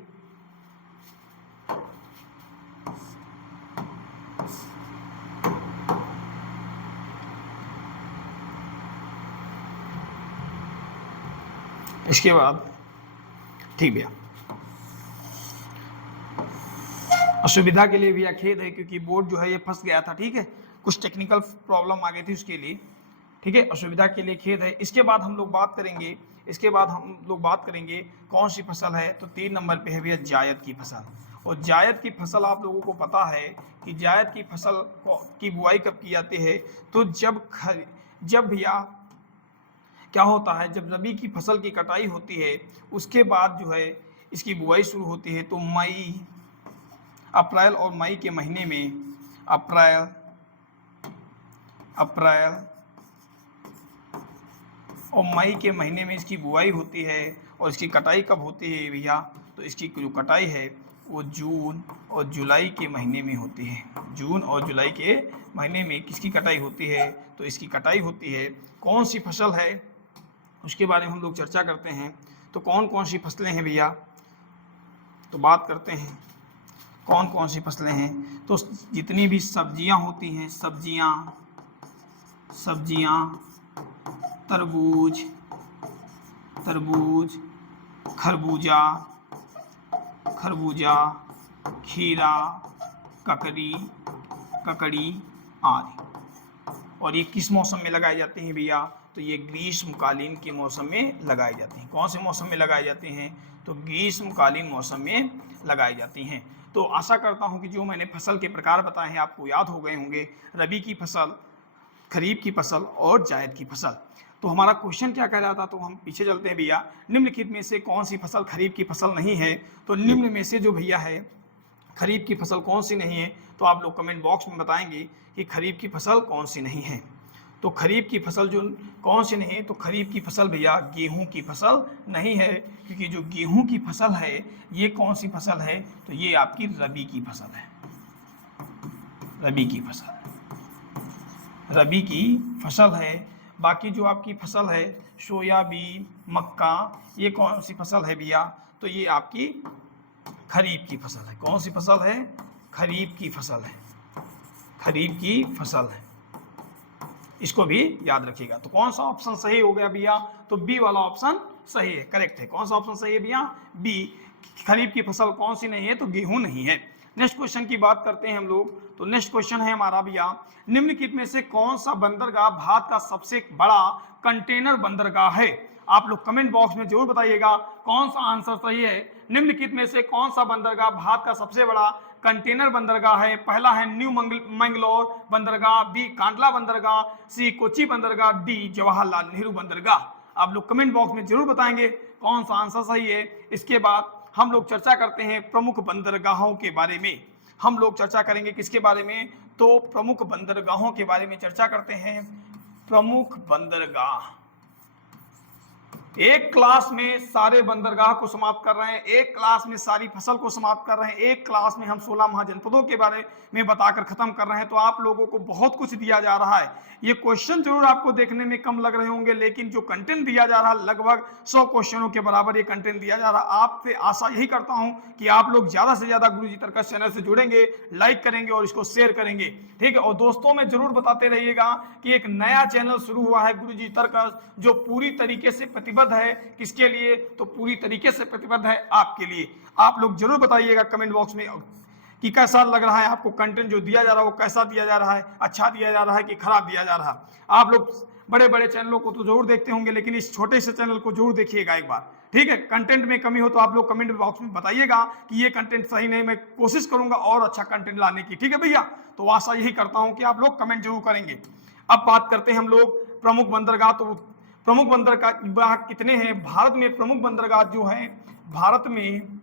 इसके बाद ठीक भैया, असुविधा के लिए भैया खेद है क्योंकि बोर्ड जो है ये फंस गया था। ठीक है, कुछ टेक्निकल प्रॉब्लम आ गई थी उसके लिए। ठीक है, असुविधा के लिए खेद है। इसके बाद हम लोग बात करेंगे कौन सी फसल है? तो 3 नंबर पे है भैया जायद की फसल। और जायद की फसल आप लोगों को पता है कि जायद की फसल की बुआई कब की जाती है? तो जब भैया क्या होता है, जब रबी की फसल की कटाई होती है उसके बाद जो है इसकी बुआई शुरू होती है। तो अप्रैल और मई के महीने में अप्रैल और मई के महीने में इसकी बुआई होती है। और इसकी कटाई कब होती है भैया? तो इसकी जो कटाई है वो जून और जुलाई के महीने में होती है। जून और जुलाई के महीने में किसकी कटाई होती है? तो इसकी कटाई होती है। कौन सी फसल है उसके बारे में हम लोग चर्चा करते हैं। तो कौन कौन सी फसलें हैं भैया? तो बात करते हैं कौन कौन सी फसलें हैं। तो जितनी भी सब्जियां होती हैं, सब्जियां, तरबूज, खरबूजा, खीरा, ककड़ी आदि। और ये किस मौसम में लगाए जाते हैं भैया? तो ये ग्रीष्मकालीन के मौसम में लगाए जाते हैं। कौन से मौसम में लगाए जाते हैं? तो ग्रीष्मकालीन मौसम में लगाए जाती हैं। तो आशा करता हूँ कि जो मैंने फसल के प्रकार बताए हैं आपको याद हो गए होंगे। रबी की फसल, खरीफ की फसल और जायद की फसल। तो हमारा क्वेश्चन क्या कह रहा था? तो हम पीछे चलते हैं भैया। निम्नलिखित में से कौन सी फसल खरीफ की फसल नहीं है? तो निम्न में से जो भैया है खरीफ की फसल कौन सी नहीं है? तो आप लोग कमेंट बॉक्स में बताएंगे कि खरीफ की फसल कौन सी नहीं है। तो खरीफ की फसल जो कौन सी नहीं है? तो खरीफ की फसल भैया गेहूं की फसल नहीं है, क्योंकि जो गेहूं की फसल है ये कौन सी फसल है? तो ये आपकी रबी की फसल है। रबी की फसल है। बाकी जो आपकी फसल है सोयाबीन, मक्का, ये कौन सी फसल है भैया? तो ये आपकी खरीफ की फसल है। कौन सी फसल है? खरीफ की फसल है। इसको भी याद रखिएगा। तो कौन सा ऑप्शन सही हो गया भैया? तो बी वाला ऑप्शन सही है, करेक्ट है। कौन सा ऑप्शन सही है भैया? बी। खरीफ की फसल कौन सी नहीं है? तो गेहूं नहीं है। नेक्स्ट क्वेश्चन की बात करते हैं हम लोग। तो नेक्स्ट क्वेश्चन है हमारा भैया, निम्नलिखित में से कौन सा बंदरगाह भारत का सबसे बड़ा कंटेनर बंदरगाह है? आप लोग कमेंट बॉक्स में जरूर बताइएगा कौन सा आंसर सही है। निम्नलिखित में से कौन सा बंदरगाह भारत का सबसे बड़ा कंटेनर बंदरगाह है? पहला है न्यू मैंगलोर बंदरगाह, बी कांडला बंदरगाह, सी कोची बंदरगाह, डी जवाहरलाल नेहरू बंदरगाह। आप लोग कमेंट बॉक्स में जरूर बताएंगे कौन सा आंसर सही है। इसके बाद हम लोग चर्चा करते हैं प्रमुख बंदरगाहों के बारे में। हम लोग चर्चा करेंगे किसके बारे में? तो प्रमुख बंदरगाहों के बारे में चर्चा करते हैं। प्रमुख बंदरगाह, एक क्लास में सारे बंदरगाह को समाप्त कर रहे हैं, एक क्लास में सारी फसल को समाप्त कर रहे हैं, एक क्लास में हम 16 महाजनपदों के बारे में बताकर खत्म कर रहे हैं। तो आप लोगों को बहुत कुछ दिया जा रहा है। ये क्वेश्चन जरूर आपको देखने में कम लग रहे होंगे, लेकिन जो कंटेंट दिया जा रहा है लगभग 100 क्वेश्चनों के बराबर ये कंटेंट दिया जा रहा है। आपसे आशा यही करता हूं कि आप लोग ज्यादा से ज्यादा गुरुजी तर्कस चैनल से जुड़ेंगे, लाइक करेंगे और इसको शेयर करेंगे, ठीक है। और दोस्तों में जरूर बताते रहिएगा कि एक नया चैनल शुरू हुआ है गुरुजी तर्कस, जो पूरी तरीके से प्रतिबद्ध है। किसके लिए? तो पूरी तरीके से प्रतिबद्ध है आपके लिए। आप लोग जरूर बताइएगा कमेंट बॉक्स में कि कैसा लग रहा है आपको कंटेंट जो दिया जा रहा है, वो कैसा दिया जा रहा है, अच्छा दिया जा रहा है कि खराब दिया जा रहा है। आप लोग बड़े बड़े चैनलों को तो जरूर देखते होंगे, लेकिन इस छोटे से चैनल को जरूर देखिएगा एक बार, ठीक है। कंटेंट में कमी हो तो आप लोग कमेंट बॉक्स में बताइएगा कि ये कंटेंट सही नहीं, मैं कोशिश करूंगा और अच्छा कंटेंट लाने की, ठीक है भैया। तो आशा यही करता हूं कि आप लोग कमेंट जरूर करेंगे। अब बात करते हैं हम लोग प्रमुख बंदरगाह। तो प्रमुख बंदरगाह कितने हैं भारत में? प्रमुख बंदरगाह जो है भारत में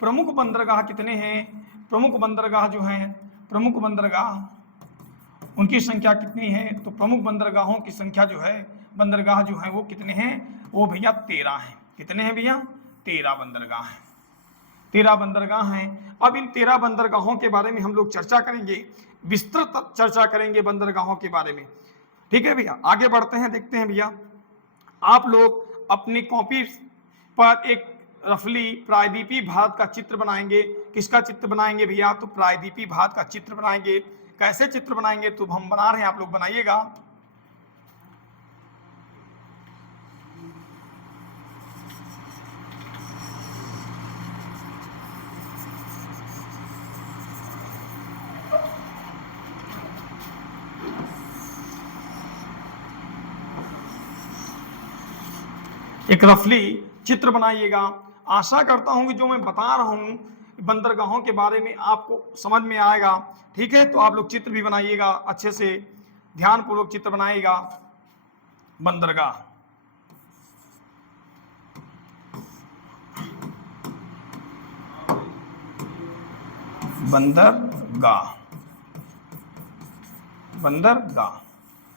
प्रमुख बंदरगाह कितने हैं? प्रमुख बंदरगाह जो हैं, प्रमुख बंदरगाह उनकी संख्या कितनी है? तो प्रमुख बंदरगाहों की संख्या जो है, बंदरगाह जो है वो कितने हैं? वो भैया 13 हैं। कितने हैं भैया? 13 बंदरगाह हैं। 13 बंदरगाह हैं। अब इन 13 बंदरगाहों के बारे में हम लोग चर्चा करेंगे, विस्तृत चर्चा करेंगे बंदरगाहों के बारे में, ठीक है भैया। आगे बढ़ते हैं, देखते हैं भैया। आप लोग अपनी कॉपी पर एक रफली प्रायद्वीपीय भारत का चित्र बनाएंगे। किसका चित्र बनाएंगे भैया? तो प्रायद्वीपीय भारत का चित्र बनाएंगे। कैसे चित्र बनाएंगे? तो हम बना रहे हैं, आप लोग बनाइएगा। एक रफली चित्र बनाइएगा। आशा करता हूं कि जो मैं बता रहा हूं बंदरगाहों के बारे में आपको समझ में आएगा, ठीक है। तो आप लोग चित्र भी बनाइएगा, अच्छे से ध्यानपूर्वक चित्र बनाइएगा। बंदरगाह, बंदरगाह, बंदरगाह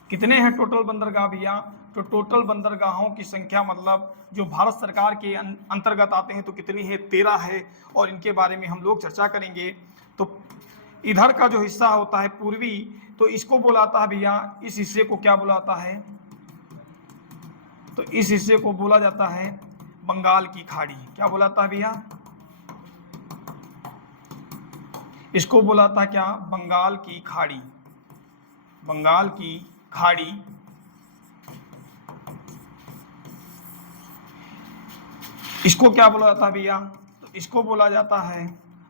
कितने हैं टोटल बंदरगाह भैया? तो टोटल बंदरगाहों की संख्या मतलब जो भारत सरकार के अंतर्गत आते हैं तो कितनी है? 13 है। और इनके बारे में हम लोग चर्चा करेंगे। तो इधर का जो हिस्सा होता है पूर्वी, तो इसको बुलाता है भैया, इस हिस्से को क्या बुलाता है? तो इस हिस्से को बोला जाता है बंगाल की खाड़ी। क्या बुलाता है भैया? इसको बुलाता है क्या? बंगाल की खाड़ी। बंगाल की खाड़ी इसको क्या बोला जाता है भैया? तो इसको बोला जाता है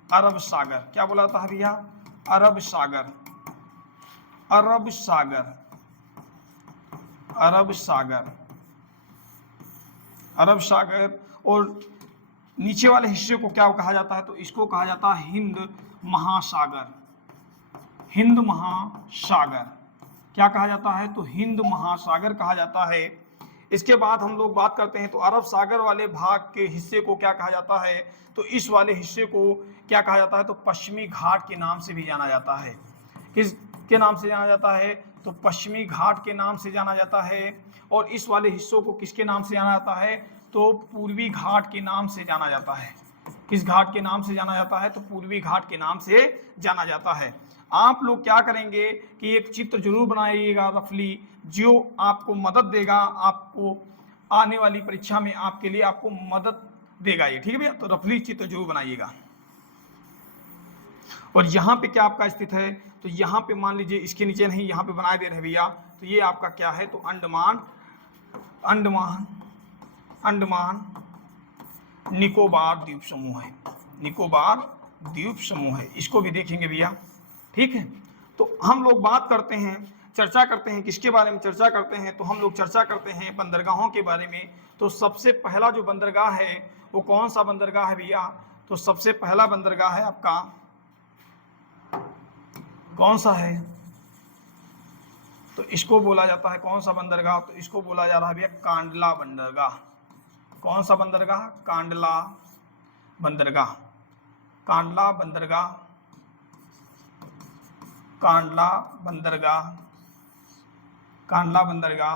अरब सागर। क्या बोला जाता है भैया? अरब सागर। अरब सागर। अरब सागर। अरब सागर। और नीचे वाले हिस्से को क्या कहा जाता है? तो इसको कहा जाता है हिंद महासागर। हिंद महासागर क्या कहा जाता है? तो हिंद महासागर कहा जाता है। इसके बाद हम लोग बात करते हैं तो अरब सागर वाले भाग के हिस्से को क्या कहा जाता है? तो इस वाले हिस्से को क्या कहा जाता है? तो पश्चिमी घाट के नाम से भी जाना जाता है। किस के नाम से जाना जाता है? तो पश्चिमी घाट के नाम से जाना जाता है। और इस वाले हिस्सों को किसके नाम से जाना जाता है? तो पूर्वी घाट के नाम से जाना जाता है। किस घाट के नाम से जाना जाता है? तो पूर्वी घाट के नाम से जाना जाता है। आप लोग क्या करेंगे कि एक चित्र जरूर बनाइएगा रफली, जो आपको मदद देगा, आपको आने वाली परीक्षा में आपके लिए आपको मदद देगा ये। ठीक है भैया? तो रफली चित्र जरूर बनाइएगा। और यहाँ पे क्या आपका स्थित है? तो यहाँ पे मान लीजिए इसके नीचे नहीं, यहाँ पे बनाए दे रहे भैया। तो ये आपका क्या है? तो अंडमान अंडमान अंडमान निकोबार द्वीप समूह है। निकोबार द्वीप समूह है, इसको भी देखेंगे भैया। ठीक है? तो हम लोग बात करते हैं, चर्चा करते हैं किसके बारे में चर्चा करते हैं? तो हम लोग चर्चा करते हैं बंदरगाहों के बारे में। तो सबसे पहला जो बंदरगाह है वो कौन सा बंदरगाह है भैया? तो सबसे पहला बंदरगाह है आपका कौन सा है? तो इसको बोला जाता है कौन सा बंदरगाह? तो इसको बोला जा रहा है भैया कांडला बंदरगाह। कौन सा बंदरगाह? कांडला बंदरगाह। कांडला बंदरगाह। कांडला बंदरगाह। कांडला बंदरगाह।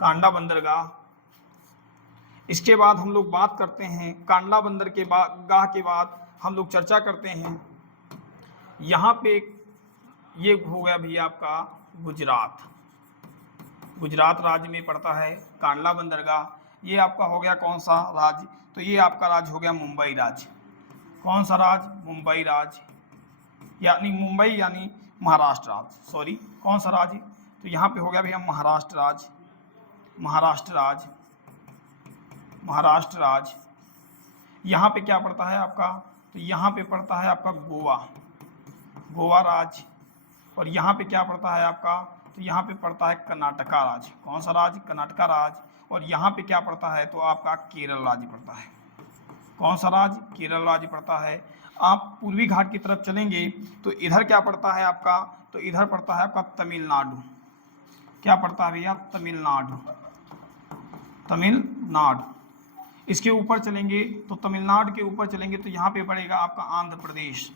कांडला बंदरगाह। इसके बाद हम लोग बात करते हैं कांडला बंदर के गाह के बाद हम लोग चर्चा करते हैं यहाँ पे ये हो गया भैया आपका गुजरात। गुजरात राज्य में पड़ता है कांडला बंदरगाह। ये आपका हो गया कौन सा राज्य? तो ये आपका राज्य हो गया मुंबई राज्य। कौन सा राज्य? मुंबई राज्य, यानी मुंबई यानी महाराष्ट्र राज्य। सॉरी, कौन सा राज्य? तो यहाँ पे हो गया भैया महाराष्ट्र राज्य। महाराष्ट्र राज्य। महाराष्ट्र राज्य। यहाँ पे क्या पड़ता है आपका? तो यहाँ पे पड़ता है आपका गोवा। गोवा राज्य। और यहाँ पे क्या पड़ता है आपका? तो यहाँ पे पड़ता है कर्नाटका राज्य। कौन सा राज्य? कर्नाटका राज्य। और यहाँ पे क्या पड़ता है? तो आपका केरल राज्य पड़ता है। कौन सा राज्य? केरल राज्य पड़ता है। आप पूर्वी घाट की तरफ चलेंगे तो इधर क्या पड़ता है आपका? तो इधर पड़ता है आपका तमिलनाडु। क्या पड़ता है भैया? तमिलनाडु। तमिलनाडु। इसके ऊपर चलेंगे तो तमिलनाडु के ऊपर चलेंगे तो यहाँ पे पड़ेगा आपका आंध्र प्रदेश।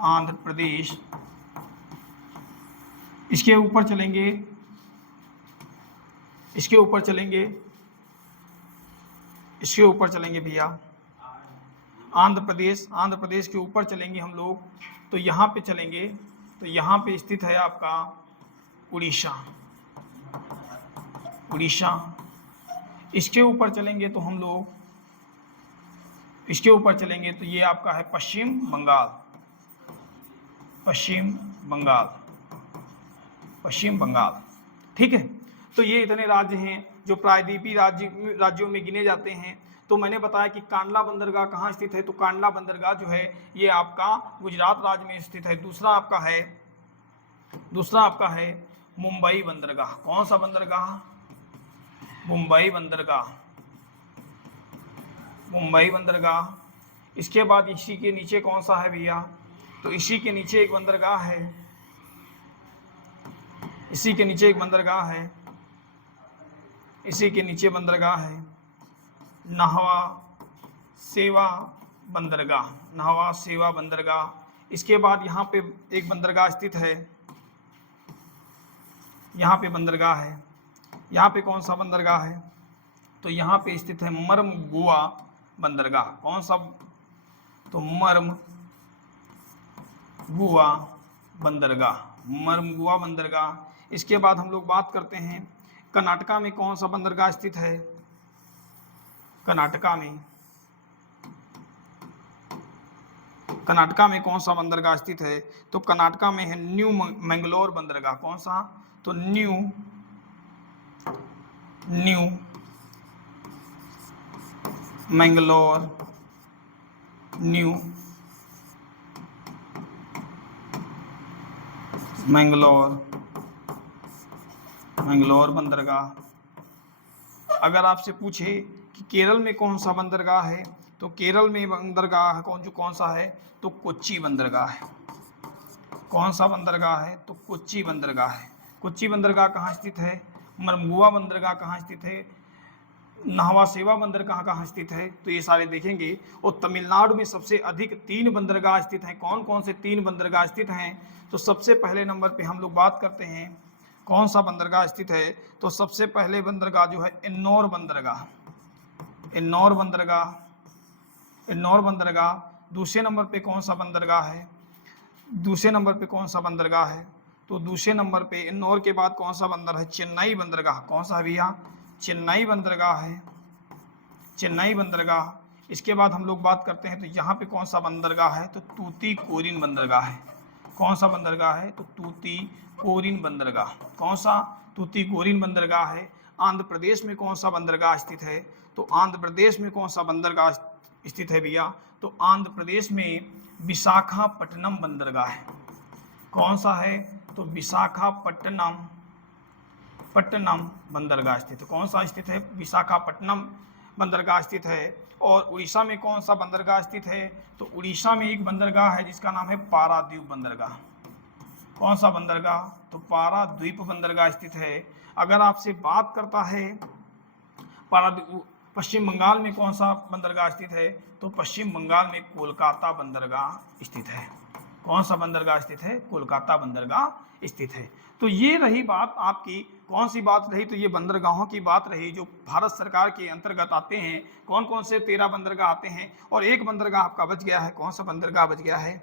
आंध्र प्रदेश। इसके ऊपर चलेंगे, इसके ऊपर चलेंगे, इसके ऊपर चलेंगे भैया आंध्र प्रदेश। आंध्र प्रदेश के ऊपर चलेंगे हम लोग तो यहाँ पे चलेंगे तो यहाँ पे स्थित है आपका उड़ीसा। उड़ीसा। इसके ऊपर चलेंगे तो हम लोग, इसके ऊपर चलेंगे तो ये आपका है पश्चिम बंगाल। पश्चिम बंगाल। पश्चिम बंगाल। ठीक है? तो ये इतने राज्य हैं जो प्रायद्वीपीय राज्यों में गिने जाते हैं। तो मैंने बताया कि कांडला बंदरगाह कहाँ स्थित है? तो कांडला बंदरगाह जो है ये आपका गुजरात राज्य में स्थित है। दूसरा आपका है मुंबई बंदरगाह। कौन सा बंदरगाह? मुंबई बंदरगाह। मुंबई बंदरगाह। इसके बाद इसी के नीचे कौन सा है भैया? तो इसी के नीचे एक बंदरगाह है। इसी के नीचे एक बंदरगाह है। इसी के नीचे बंदरगाह है नाहवा सेवा बंदरगाह। नाहवा सेवा बंदरगाह। इसके बाद यहाँ पे एक बंदरगाह स्थित है। यहाँ पे बंदरगाह है। यहाँ पे कौन सा बंदरगाह है? तो यहाँ पे स्थित है मर्मगुआ बंदरगाह। कौन सा? तो मर्मगुआ बंदरगाह। मर्मगुआ बंदरगाह। इसके बाद हम लोग बात करते हैं कर्नाटका में कौन सा बंदरगाह स्थित है? कर्नाटका में कौन सा बंदरगाह स्थित है? तो कर्नाटका में है न्यू मैंगलोर बंदरगाह। कौन सा? तो न्यू मैंगलोर, न्यू मैंगलोर बंदरगाह। अगर आपसे पूछे कि केरल में कौन सा बंदरगाह है, तो केरल में बंदरगाह कौन सा है? तो कोच्चि बंदरगाह है। कौन सा बंदरगाह है? तो कोच्चि बंदरगाह है। कोच्चि बंदरगाह कहाँ स्थित है? मरमुआ बंदरगाह कहाँ स्थित है? नाहवा सेवा बंदर कहाँ स्थित है? तो ये सारे देखेंगे। और तमिलनाडु में सबसे अधिक 3 बंदरगाह स्थित हैं। कौन कौन से 3 बंदरगाह स्थित हैं? तो सबसे पहले नंबर पे हम लोग बात करते हैं कौन सा बंदरगाह स्थित है। तो सबसे पहले बंदरगाह जो है एन्नौर बंदरगाह। एन्नौर बंदरगाह। दूसरे नंबर पे कौन सा बंदरगाह है? दूसरे नंबर पे कौन सा बंदरगाह है? तो दूसरे नंबर पे एन्नौर के बाद कौन सा बंदर है? चेन्नई बंदरगाह। कौन सा है भैया? चेन्नई बंदरगाह है। चेन्नई बंदरगाह। इसके बाद हम लोग बात करते हैं तो यहाँ पे कौन सा बंदरगाह है? तो तूतीकोरिन बंदरगाह है। कौन सा बंदरगाह है? तो तूतीकोरिन बंदरगाह। कौन सा? तूतीकोरिन बंदरगाह है। आंध्र प्रदेश में कौन सा बंदरगाह स्थित है? तो आंध्र प्रदेश में कौन सा बंदरगाह स्थित है भैया? तो आंध्र प्रदेश में विशाखापट्टनम बंदरगाह है। कौन सा है? तो विशाखापट्टनम बंदरगाह स्थित है। कौन सा स्थित है? विशाखापट्टनम बंदरगाह स्थित है। और उड़ीसा में कौन सा बंदरगाह स्थित है? तो उड़ीसा में एक बंदरगाह है जिसका नाम है पारादीप बंदरगाह। कौन सा बंदरगाह? तो पाराद्वीप बंदरगाह स्थित है। अगर आपसे बात करता है पारादीप, पश्चिम बंगाल में कौन सा बंदरगाह स्थित है? तो पश्चिम बंगाल में कोलकाता बंदरगाह स्थित है। कौन सा बंदरगाह स्थित है? कोलकाता बंदरगाह स्थित है। तो ये रही बात आपकी, कौन सी बात रही? तो ये बंदरगाहों की बात रही जो भारत सरकार के अंतर्गत आते हैं। कौन कौन से 13 बंदरगाह आते हैं। और एक बंदरगाह आपका बच गया है। कौन सा बंदरगाह बच गया है?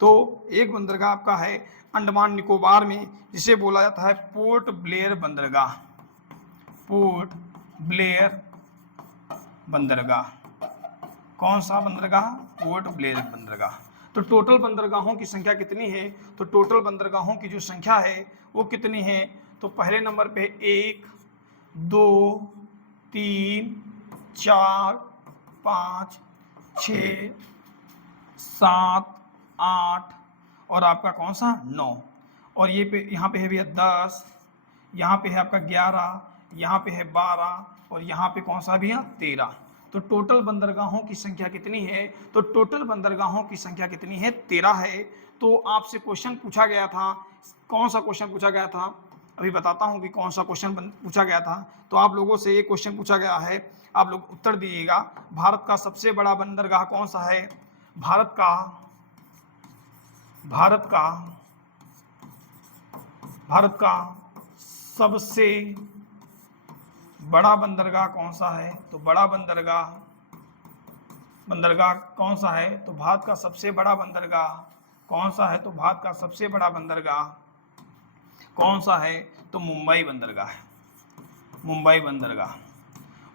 तो एक बंदरगाह आपका है अंडमान निकोबार में, जिसे बोला जाता है पोर्ट ब्लेयर बंदरगाह। पोर्ट ब्लेयर बंदरगाह। कौन सा बंदरगाह? पोर्ट ब्लेयर बंदरगाह। तो टोटल बंदरगाहों की संख्या कितनी है? तो टोटल बंदरगाहों की जो संख्या है वो कितनी है? तो पहले नंबर पे 1, 2, 3, 4, 5, 6, 7, 8 और आपका कौन सा? 9। और ये पे यहाँ पे है भैया 10, यहाँ पे है आपका 11, यहाँ पे है 12 और यहाँ पे कौन सा भैया? 13। तो टोटल बंदरगाहों की संख्या कितनी है? तो टोटल बंदरगाहों की संख्या कितनी है? 13 है। तो आपसे क्वेश्चन पूछा गया था, कौन सा क्वेश्चन पूछा गया था? अभी बताता हूँ कि कौन सा क्वेश्चन पूछा गया था। तो आप लोगों से ये क्वेश्चन पूछा गया है, आप लोग उत्तर दीजिएगा। भारत का सबसे बड़ा बंदरगाह कौन सा है? भारत का सबसे बड़ा बंदरगाह कौन सा है? तो बड़ा बंदरगाह कौन सा है? तो भारत का सबसे बड़ा बंदरगाह कौन सा है? तो भारत का सबसे बड़ा बंदरगाह कौन सा है? तो मुंबई बंदरगाह है। मुंबई बंदरगाह।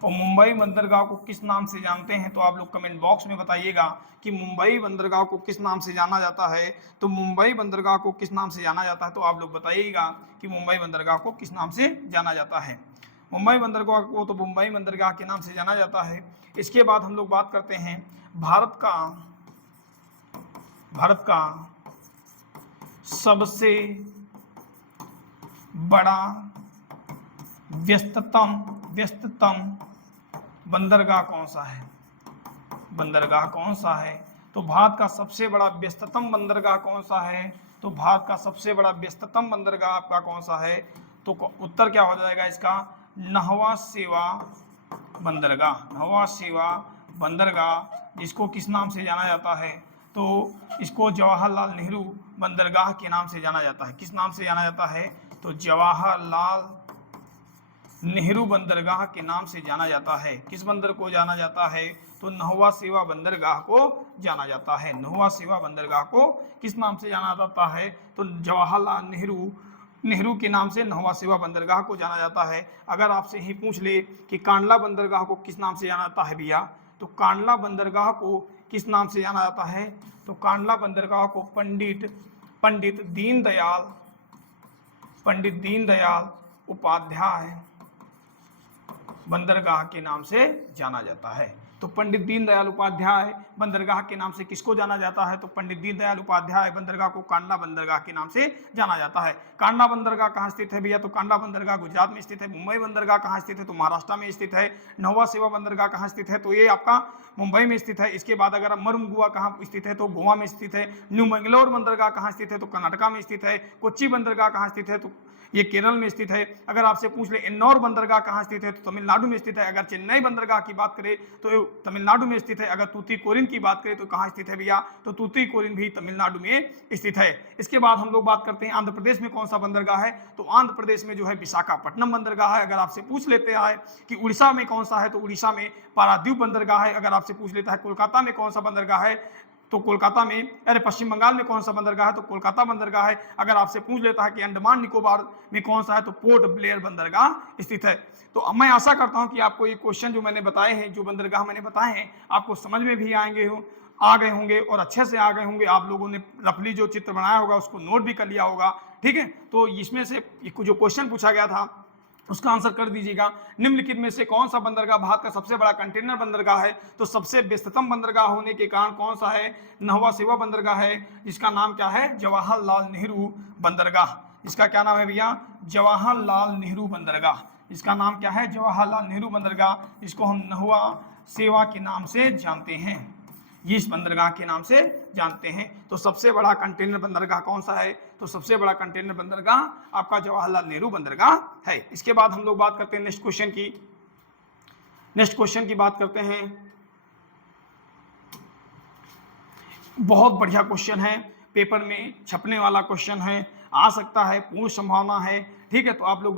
और मुंबई बंदरगाह को किस नाम से जानते हैं? तो आप लोग कमेंट बॉक्स में बताइएगा कि मुंबई बंदरगाह को किस नाम से जाना जाता है। तो मुंबई बंदरगाह को किस नाम से जाना जाता है? तो आप लोग बताइएगा कि मुंबई बंदरगाह को किस नाम से जाना जाता है। मुंबई बंदरगाह को तो मुंबई बंदरगाह के नाम से जाना जाता है। इसके बाद हम लोग बात करते हैं भारत का सबसे बड़ा व्यस्ततम बंदरगाह कौन सा है? बंदरगाह कौन सा है? तो भारत का सबसे बड़ा व्यस्ततम बंदरगाह कौन सा है? तो भारत का सबसे बड़ा व्यस्ततम बंदरगाह आपका कौन सा है? तो उत्तर क्या हो जाएगा इसका? नाहवा सेवा बंदरगाह, जिसको किस नाम से जाना जाता है? तो इसको जवाहरलाल नेहरू बंदरगाह के नाम से जाना जाता है। किस नाम से जाना जाता है? तो जवाहरलाल नेहरू बंदरगाह के नाम से जाना जाता है। किस बंदर को जाना जाता है? तो नाहवा सेवा बंदरगाह को जाना जाता है। नाहवा सेवा बंदरगाह को किस नाम से जाना जाता है? तो जवाहरलाल नेहरू के नाम से नाहवा सेवा बंदरगाह को जाना जाता है। अगर आपसे ही पूछ ले कि कांडला बंदरगाह को किस नाम से जाना जाता है भैया? तो कांडला बंदरगाह को किस नाम से जाना जाता है? तो कांडला बंदरगाह को पंडित दीनदयाल उपाध्याय बंदरगाह के नाम से जाना जाता है। तो पंडित दीनदयाल उपाध्याय बंदरगाह के नाम से किसको जाना जाता है? तो पंडित दीनदयाल उपाध्याय बंदरगाह को कांडला बंदरगाह के नाम से जाना जाता है। कांडला बंदरगाह कहाँ स्थित है भैया? तो कांडला बंदरगाह गुजरात में स्थित है। मुंबई बंदरगाह कहाँ स्थित है? तो महाराष्ट्र में स्थित है। नौवा सेवा बंदरगाह कहाँ स्थित है? तो ये आपका मुंबई में स्थित है। इसके बाद अगर मरमुगुआ कहाँ स्थित है? तो गोवा में स्थित है। न्यू मंगलोर बंदरगाह कहाँ स्थित है? तो कर्नाटका में स्थित है। कोच्चि बंदरगाह कहाँ स्थित है? तो ये केरल में स्थित है। अगर आपसे पूछ ले एन्नौर बंदरगाह कहाँ स्थित है? तो तमिलनाडु में स्थित है। अगर चेन्नई बंदरगाह की बात करें तो तमिलनाडु में स्थित है। अगर तूतीकोरिन की बात करें तो कहाँ स्थित है भैया? तो तूतीकोरिन भी तमिलनाडु में स्थित है। इसके बाद हम लोग बात करते हैं आंध्र प्रदेश में कौन सा बंदरगाह है? तो आंध्र प्रदेश में जो है विशाखापट्टनम बंदरगाह है। अगर आपसे पूछ लेते हैं कि उड़ीसा में कौन सा है? तो उड़ीसा में पारादीप बंदरगाह है। अगर आपसे पूछ लेता है कोलकाता में कौन सा बंदरगाह है? तो कोलकाता में, अरे पश्चिम बंगाल में कौन सा बंदरगाह है? तो कोलकाता बंदरगाह है। अगर आपसे पूछ लेता है कि अंडमान निकोबार में कौन सा है? तो पोर्ट ब्लेयर बंदरगाह स्थित है। तो अब मैं आशा करता हूं कि आपको ये क्वेश्चन जो मैंने बताए हैं, जो बंदरगाह मैंने बताए हैं, आपको समझ में भी आ गए होंगे और अच्छे से आ गए होंगे। आप लोगों ने रफली जो चित्र बनाया होगा उसको नोट भी कर लिया होगा। ठीक है, तो इसमें से जो क्वेश्चन पूछा गया था उसका आंसर कर दीजिएगा। निम्नलिखित में से कौन सा बंदरगाह भारत का सबसे बड़ा कंटेनर बंदरगाह है? तो सबसे व्यस्ततम बंदरगाह होने के कारण कौन सा है? नहवा सेवा बंदरगाह है, जिसका नाम क्या है? जवाहरलाल नेहरू बंदरगाह। इसका क्या नाम है भैया? जवाहरलाल नेहरू बंदरगाह। इसका नाम क्या है? जवाहरलाल नेहरू बंदरगाह। इसको हम नहवा सेवा के नाम से जानते हैं, ये इस बंदरगाह के नाम से जानते हैं। तो सबसे बड़ा कंटेनर बंदरगाह कौन सा है? तो सबसे बड़ा कंटेनर बंदरगाह आपका जवाहरलाल नेहरू बंदरगाह है। इसके बाद हम लोग बात करते हैं नेक्स्ट क्वेश्चन की बात करते हैं। बहुत बढ़िया क्वेश्चन है, पेपर में छपने वाला क्वेश्चन है, आ सकता है, पूर्ण संभावना है। ठीक है, तो आप लोग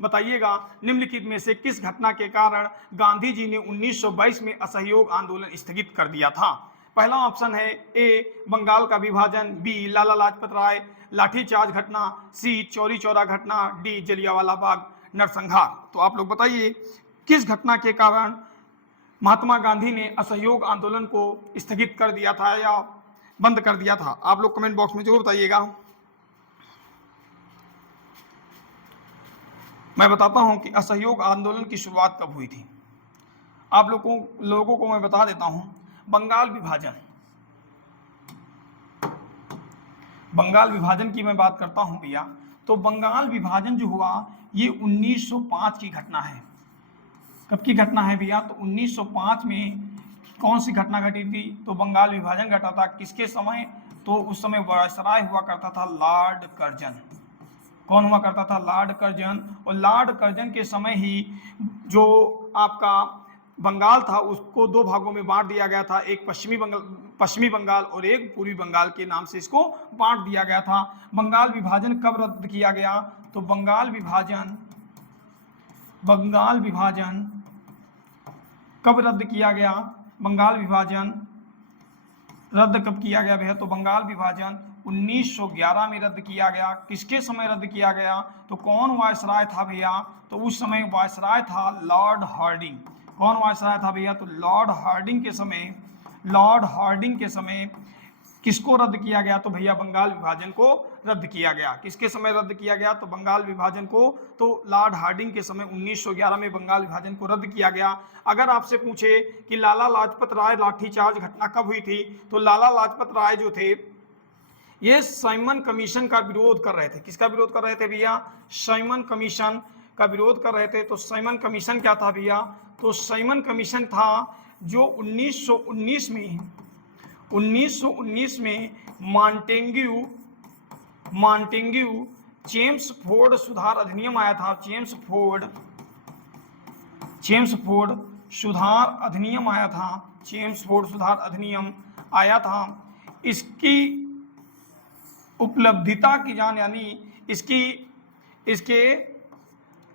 बताइएगा निम्नलिखित में से किस घटना के कारण गांधी जी ने 1922 में असहयोग आंदोलन स्थगित कर दिया था? पहला ऑप्शन है ए बंगाल का विभाजन, बी लाला लाजपत राय लाठीचार्ज घटना, सी चौरी चौरा घटना, डी जलियांवाला बाग नरसंहार। तो आप लोग बताइए किस घटना के कारण महात्मा गांधी ने असहयोग आंदोलन को स्थगित कर दिया था या बंद कर दिया था? आप लोग कमेंट बॉक्स में जरूर बताइएगा। मैं बताता हूं कि असहयोग आंदोलन की शुरुआत कब हुई थी। आप लोगों को मैं बता देता हूं। बंगाल विभाजन की मैं बात करता हूं भैया। तो बंगाल विभाजन जो हुआ ये 1905 की घटना है। कब की घटना है भैया? तो 1905 में कौन सी घटना घटी थी? तो बंगाल विभाजन घटा था। किसके समय? तो उस समय वायसराय हुआ करता था लॉर्ड कर्जन। कौन हुआ करता था? Lord Curzon. और लॉर्ड कर्जन के समय ही जो आपका बंगाल था उसको दो भागों में बांट दिया गया था, एक पश्चिमी बंगाल और एक पूर्वी बंगाल के नाम से इसको बांट दिया गया था। बंगाल विभाजन कब रद्द किया गया? तो बंगाल विभाजन कब रद्द किया गया? बंगाल विभाजन रद्द कब किया गया भैया? तो बंगाल विभाजन 1911 में रद्द किया गया। किसके समय रद्द किया गया? तो कौन वायसराय था भैया? तो उस समय वायसराय था लॉर्ड हार्डिंग। कौन वायसराय था भैया? तो लॉर्ड हार्डिंग के समय किसको रद्द किया गया? तो भैया बंगाल विभाजन को रद्द किया गया। किसके समय रद्द किया गया? तो बंगाल विभाजन को तो लॉर्ड हार्डिंग के समय 1911 में बंगाल विभाजन को रद्द किया गया। अगर आपसे पूछे कि लाला लाजपत राय लाठीचार्ज घटना कब हुई थी? तो लाला लाजपत राय जो थे ये साइमन कमीशन का विरोध कर रहे थे। किसका विरोध कर रहे थे भैया? साइमन कमीशन का विरोध कर रहे थे। तो साइमन कमीशन क्या था भैया? तो साइमन कमीशन था जो 1919 में मॉन्टेग्यू चेम्सफोर्ड सुधार अधिनियम आया था। चेम्सफोर्ड सुधार अधिनियम आया था। इसकी उपलब्धिता की जान यानी इसके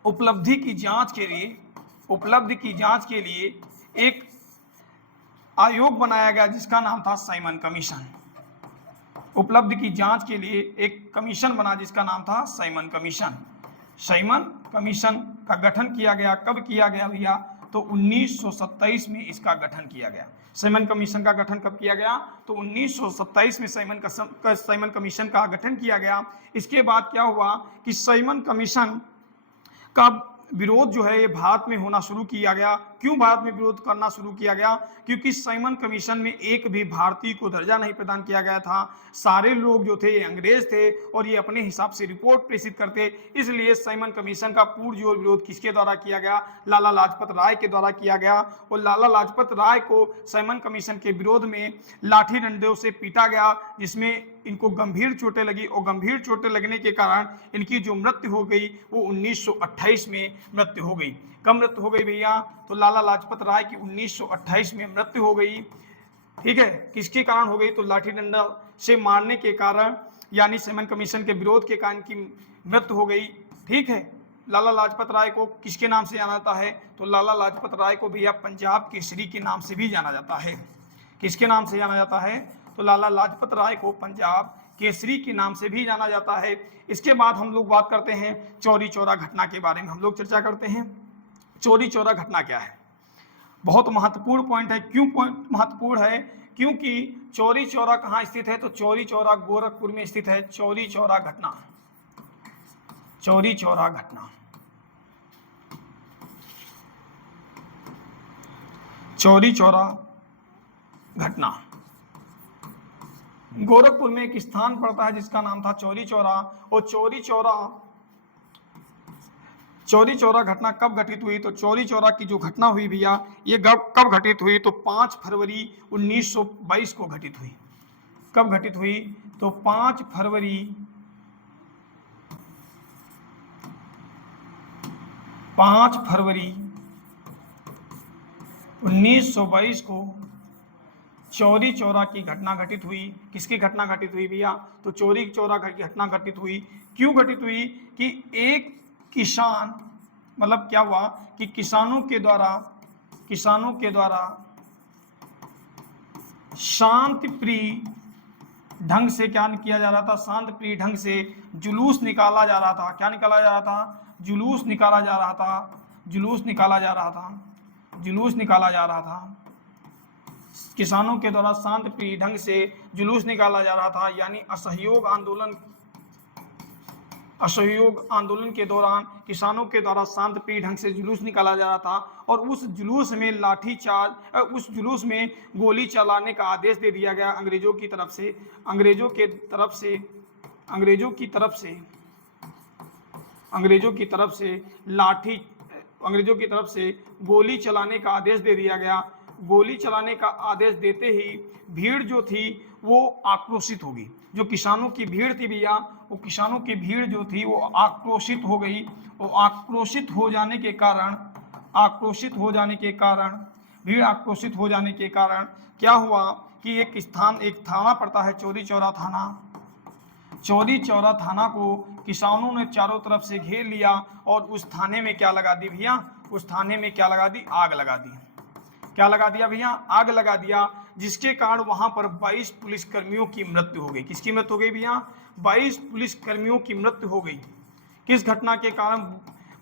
उपलब्धि की जांच के लिए एक आयोग बनाया गया जिसका नाम था साइमन कमीशन। उपलब्धि की जांच के लिए एक कमीशन बना जिसका नाम था साइमन कमीशन। साइमन कमीशन का गठन किया गया। कब किया गया भैया? तो 1927 में इसका गठन किया गया। साइमन कमीशन का गठन कब किया गया? तो 1927 में साइमन कमीशन का गठन किया गया। इसके बाद क्या हुआ कि साइमन कमीशन का विरोध जो है ये भारत में होना शुरू किया गया। क्यों भारत में विरोध करना शुरू किया गया? क्योंकि साइमन कमीशन में एक भी भारतीय को दर्जा नहीं प्रदान किया गया था। सारे लोग जो थे ये अंग्रेज थे और ये अपने हिसाब से रिपोर्ट प्रेषित करते। इसलिए साइमन कमीशन का पुरजोर विरोध किसके द्वारा किया गया? लाला लाजपत राय के द्वारा किया गया। और लाला लाजपत राय को साइमन कमीशन के विरोध में लाठी डंडों से पीटा गया, जिसमें इनको गंभीर चोटें लगी और गंभीर चोटें लगने के कारण इनकी जो मृत्यु हो गई वो 1928 में मृत्यु हो गई। कब मृत्यु हो गई भैया? तो लाला लाजपत राय की 1928 में मृत्यु हो गई। ठीक है, किसके कारण हो गई? तो लाठी डंडा से मारने के कारण, यानी साइमन कमीशन के विरोध के कारण की मृत्यु हो गई। ठीक है, लाला लाजपत राय को किसके नाम से जाना जाता है? तो लाला लाजपत राय को भैया पंजाब केसरी के नाम से भी जाना जाता है। किसके नाम से जाना जाता है? तो लाला लाजपत राय को पंजाब केसरी के नाम से भी जाना जाता है। इसके बाद हम लोग बात करते हैं चौरी चौरा घटना के बारे में, हम लोग चर्चा करते हैं। चौरी चौरा घटना क्या है? बहुत महत्वपूर्ण पॉइंट है। क्यों पॉइंट महत्वपूर्ण है? क्योंकि चौरी चौरा कहाँ स्थित है? तो चौरी चौरा गोरखपुर में स्थित है। चौरी चौरा घटना, चौरी चौरा घटना, चौरी चौरा घटना गोरखपुर में एक स्थान पड़ता है जिसका नाम था चौरी चौरा। और चौरी चौरा घटना कब घटित हुई? तो चौरी चौरा की जो घटना हुई भैया ये कब घटित हुई? तो 5 फरवरी 1922 को घटित हुई। कब घटित हुई? तो 5 फरवरी 1922 को चौरी चौरा की घटना घटित हुई। किसकी घटना घटित हुई भैया? तो चौरी चौरा की घटना घटित हुई। क्यों घटित हुई? कि एक किसान, मतलब क्या हुआ कि किसानों के द्वारा शांति प्रिय ढंग से क्या किया जा रहा था? शांति प्रिय ढंग से जुलूस निकाला जा रहा था। क्या निकाला जा रहा था? जुलूस निकाला जा रहा था। जुलूस निकाला जा रहा था। जुलूस निकाला जा रहा था। किसानों के द्वारा शांति प्रिय ढंग से जुलूस निकाला जा रहा था। यानी असहयोग आंदोलन के दौरान किसानों के द्वारा शांति प्रिय ढंग से जुलूस निकाला जा रहा था। और उस जुलूस में लाठीचार्ज, उस जुलूस में गोली चलाने का आदेश दे दिया गया अंग्रेजों की तरफ से गोली चलाने का आदेश दे दिया गया। गोली चलाने का आदेश देते ही भीड़ जो थी वो आक्रोशित होगी। जो किसानों की भीड़ थी भैया, वो किसानों की भीड़ जो थी वो आक्रोशित हो गई। और आक्रोशित हो जाने के कारण क्या हुआ कि एक थाना पड़ता है चौरी चौरा थाना। चौरी चौरा थाना को किसानों ने चारों तरफ से घेर लिया और उस थाने में क्या लगा दी भैया? उस थाने में क्या लगा दी? आग लगा दी। क्या लगा दिया भैया? आग लगा दिया, जिसके कारण वहां पर 22 पुलिसकर्मियों की मृत्यु हो गई। किसकी मृत्यु हो गई भैया? 22 पुलिसकर्मियों की मृत्यु हो गई। किस घटना के कारण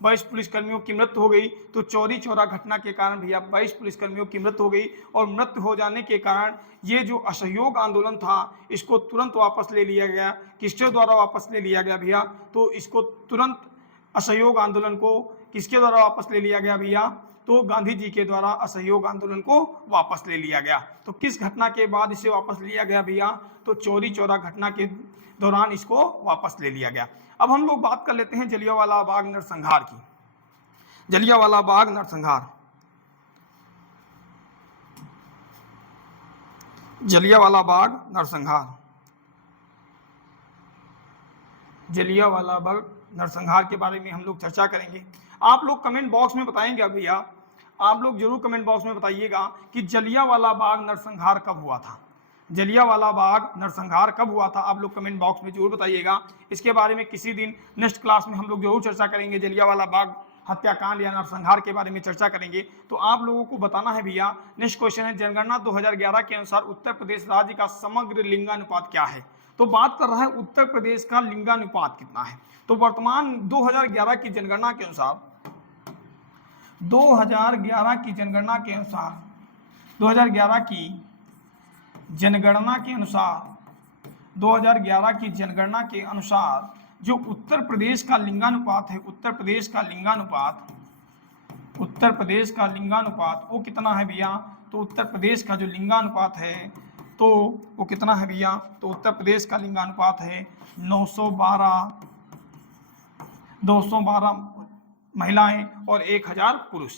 22 पुलिसकर्मियों की मृत्यु हो गई? तो चौरी चौरा घटना के कारण भैया 22 पुलिसकर्मियों की मृत्यु हो गई। और मृत्यु हो जाने के कारण ये जो असहयोग आंदोलन था इसको तुरंत वापस ले लिया गया। किसके द्वारा वापस ले लिया गया भैया? तो इसको तुरंत असहयोग आंदोलन को किसके द्वारा वापस ले लिया गया भैया? तो गांधी जी के द्वारा असहयोग आंदोलन को वापस ले लिया गया। तो किस घटना के बाद इसे वापस लिया गया भैया? तो चौरी चौरा घटना के दौरान इसको वापस ले लिया गया। अब हम लोग बात कर लेते हैं जलियांवाला बाग नरसंहार की। जलियांवाला बाग नरसंहार, जलियांवाला बाग नरसंहार, जलियांवाला बाग नरसंहार के बारे में हम लोग चर्चा करेंगे। आप लोग कमेंट बॉक्स में बताएंगे भैया, आप लोग जरूर कमेंट बॉक्स में बताइएगा कि जलियांवाला बाग नरसंहार कब हुआ था। जलियांवाला बाग नरसंहार कब हुआ था? आप लोग कमेंट बॉक्स में जरूर बताइएगा। इसके बारे में किसी दिन नेक्स्ट क्लास में हम लोग जरूर चर्चा करेंगे। जलियांवाला बाग हत्याकांड या नरसंहार के बारे में चर्चा करेंगे। तो आप लोगों को बताना है भैया। नेक्स्ट क्वेश्चन है, जनगणना 2011 के अनुसार उत्तर प्रदेश राज्य का समग्र लिंगानुपात क्या है? तो बात कर रहा है उत्तर प्रदेश का लिंगानुपात कितना है। तो वर्तमान 2011 की जनगणना के अनुसार 2011 की जनगणना के अनुसार 2011 की जनगणना के अनुसार 2011 की जनगणना के अनुसार जो उत्तर प्रदेश का लिंगानुपात है, उत्तर प्रदेश का लिंगानुपात वो कितना है भैया? तो उत्तर प्रदेश का जो लिंगानुपात है तो वो कितना है भैया? तो उत्तर प्रदेश का लिंगानुपात है 212 महिलाएं और 1000 पुरुष।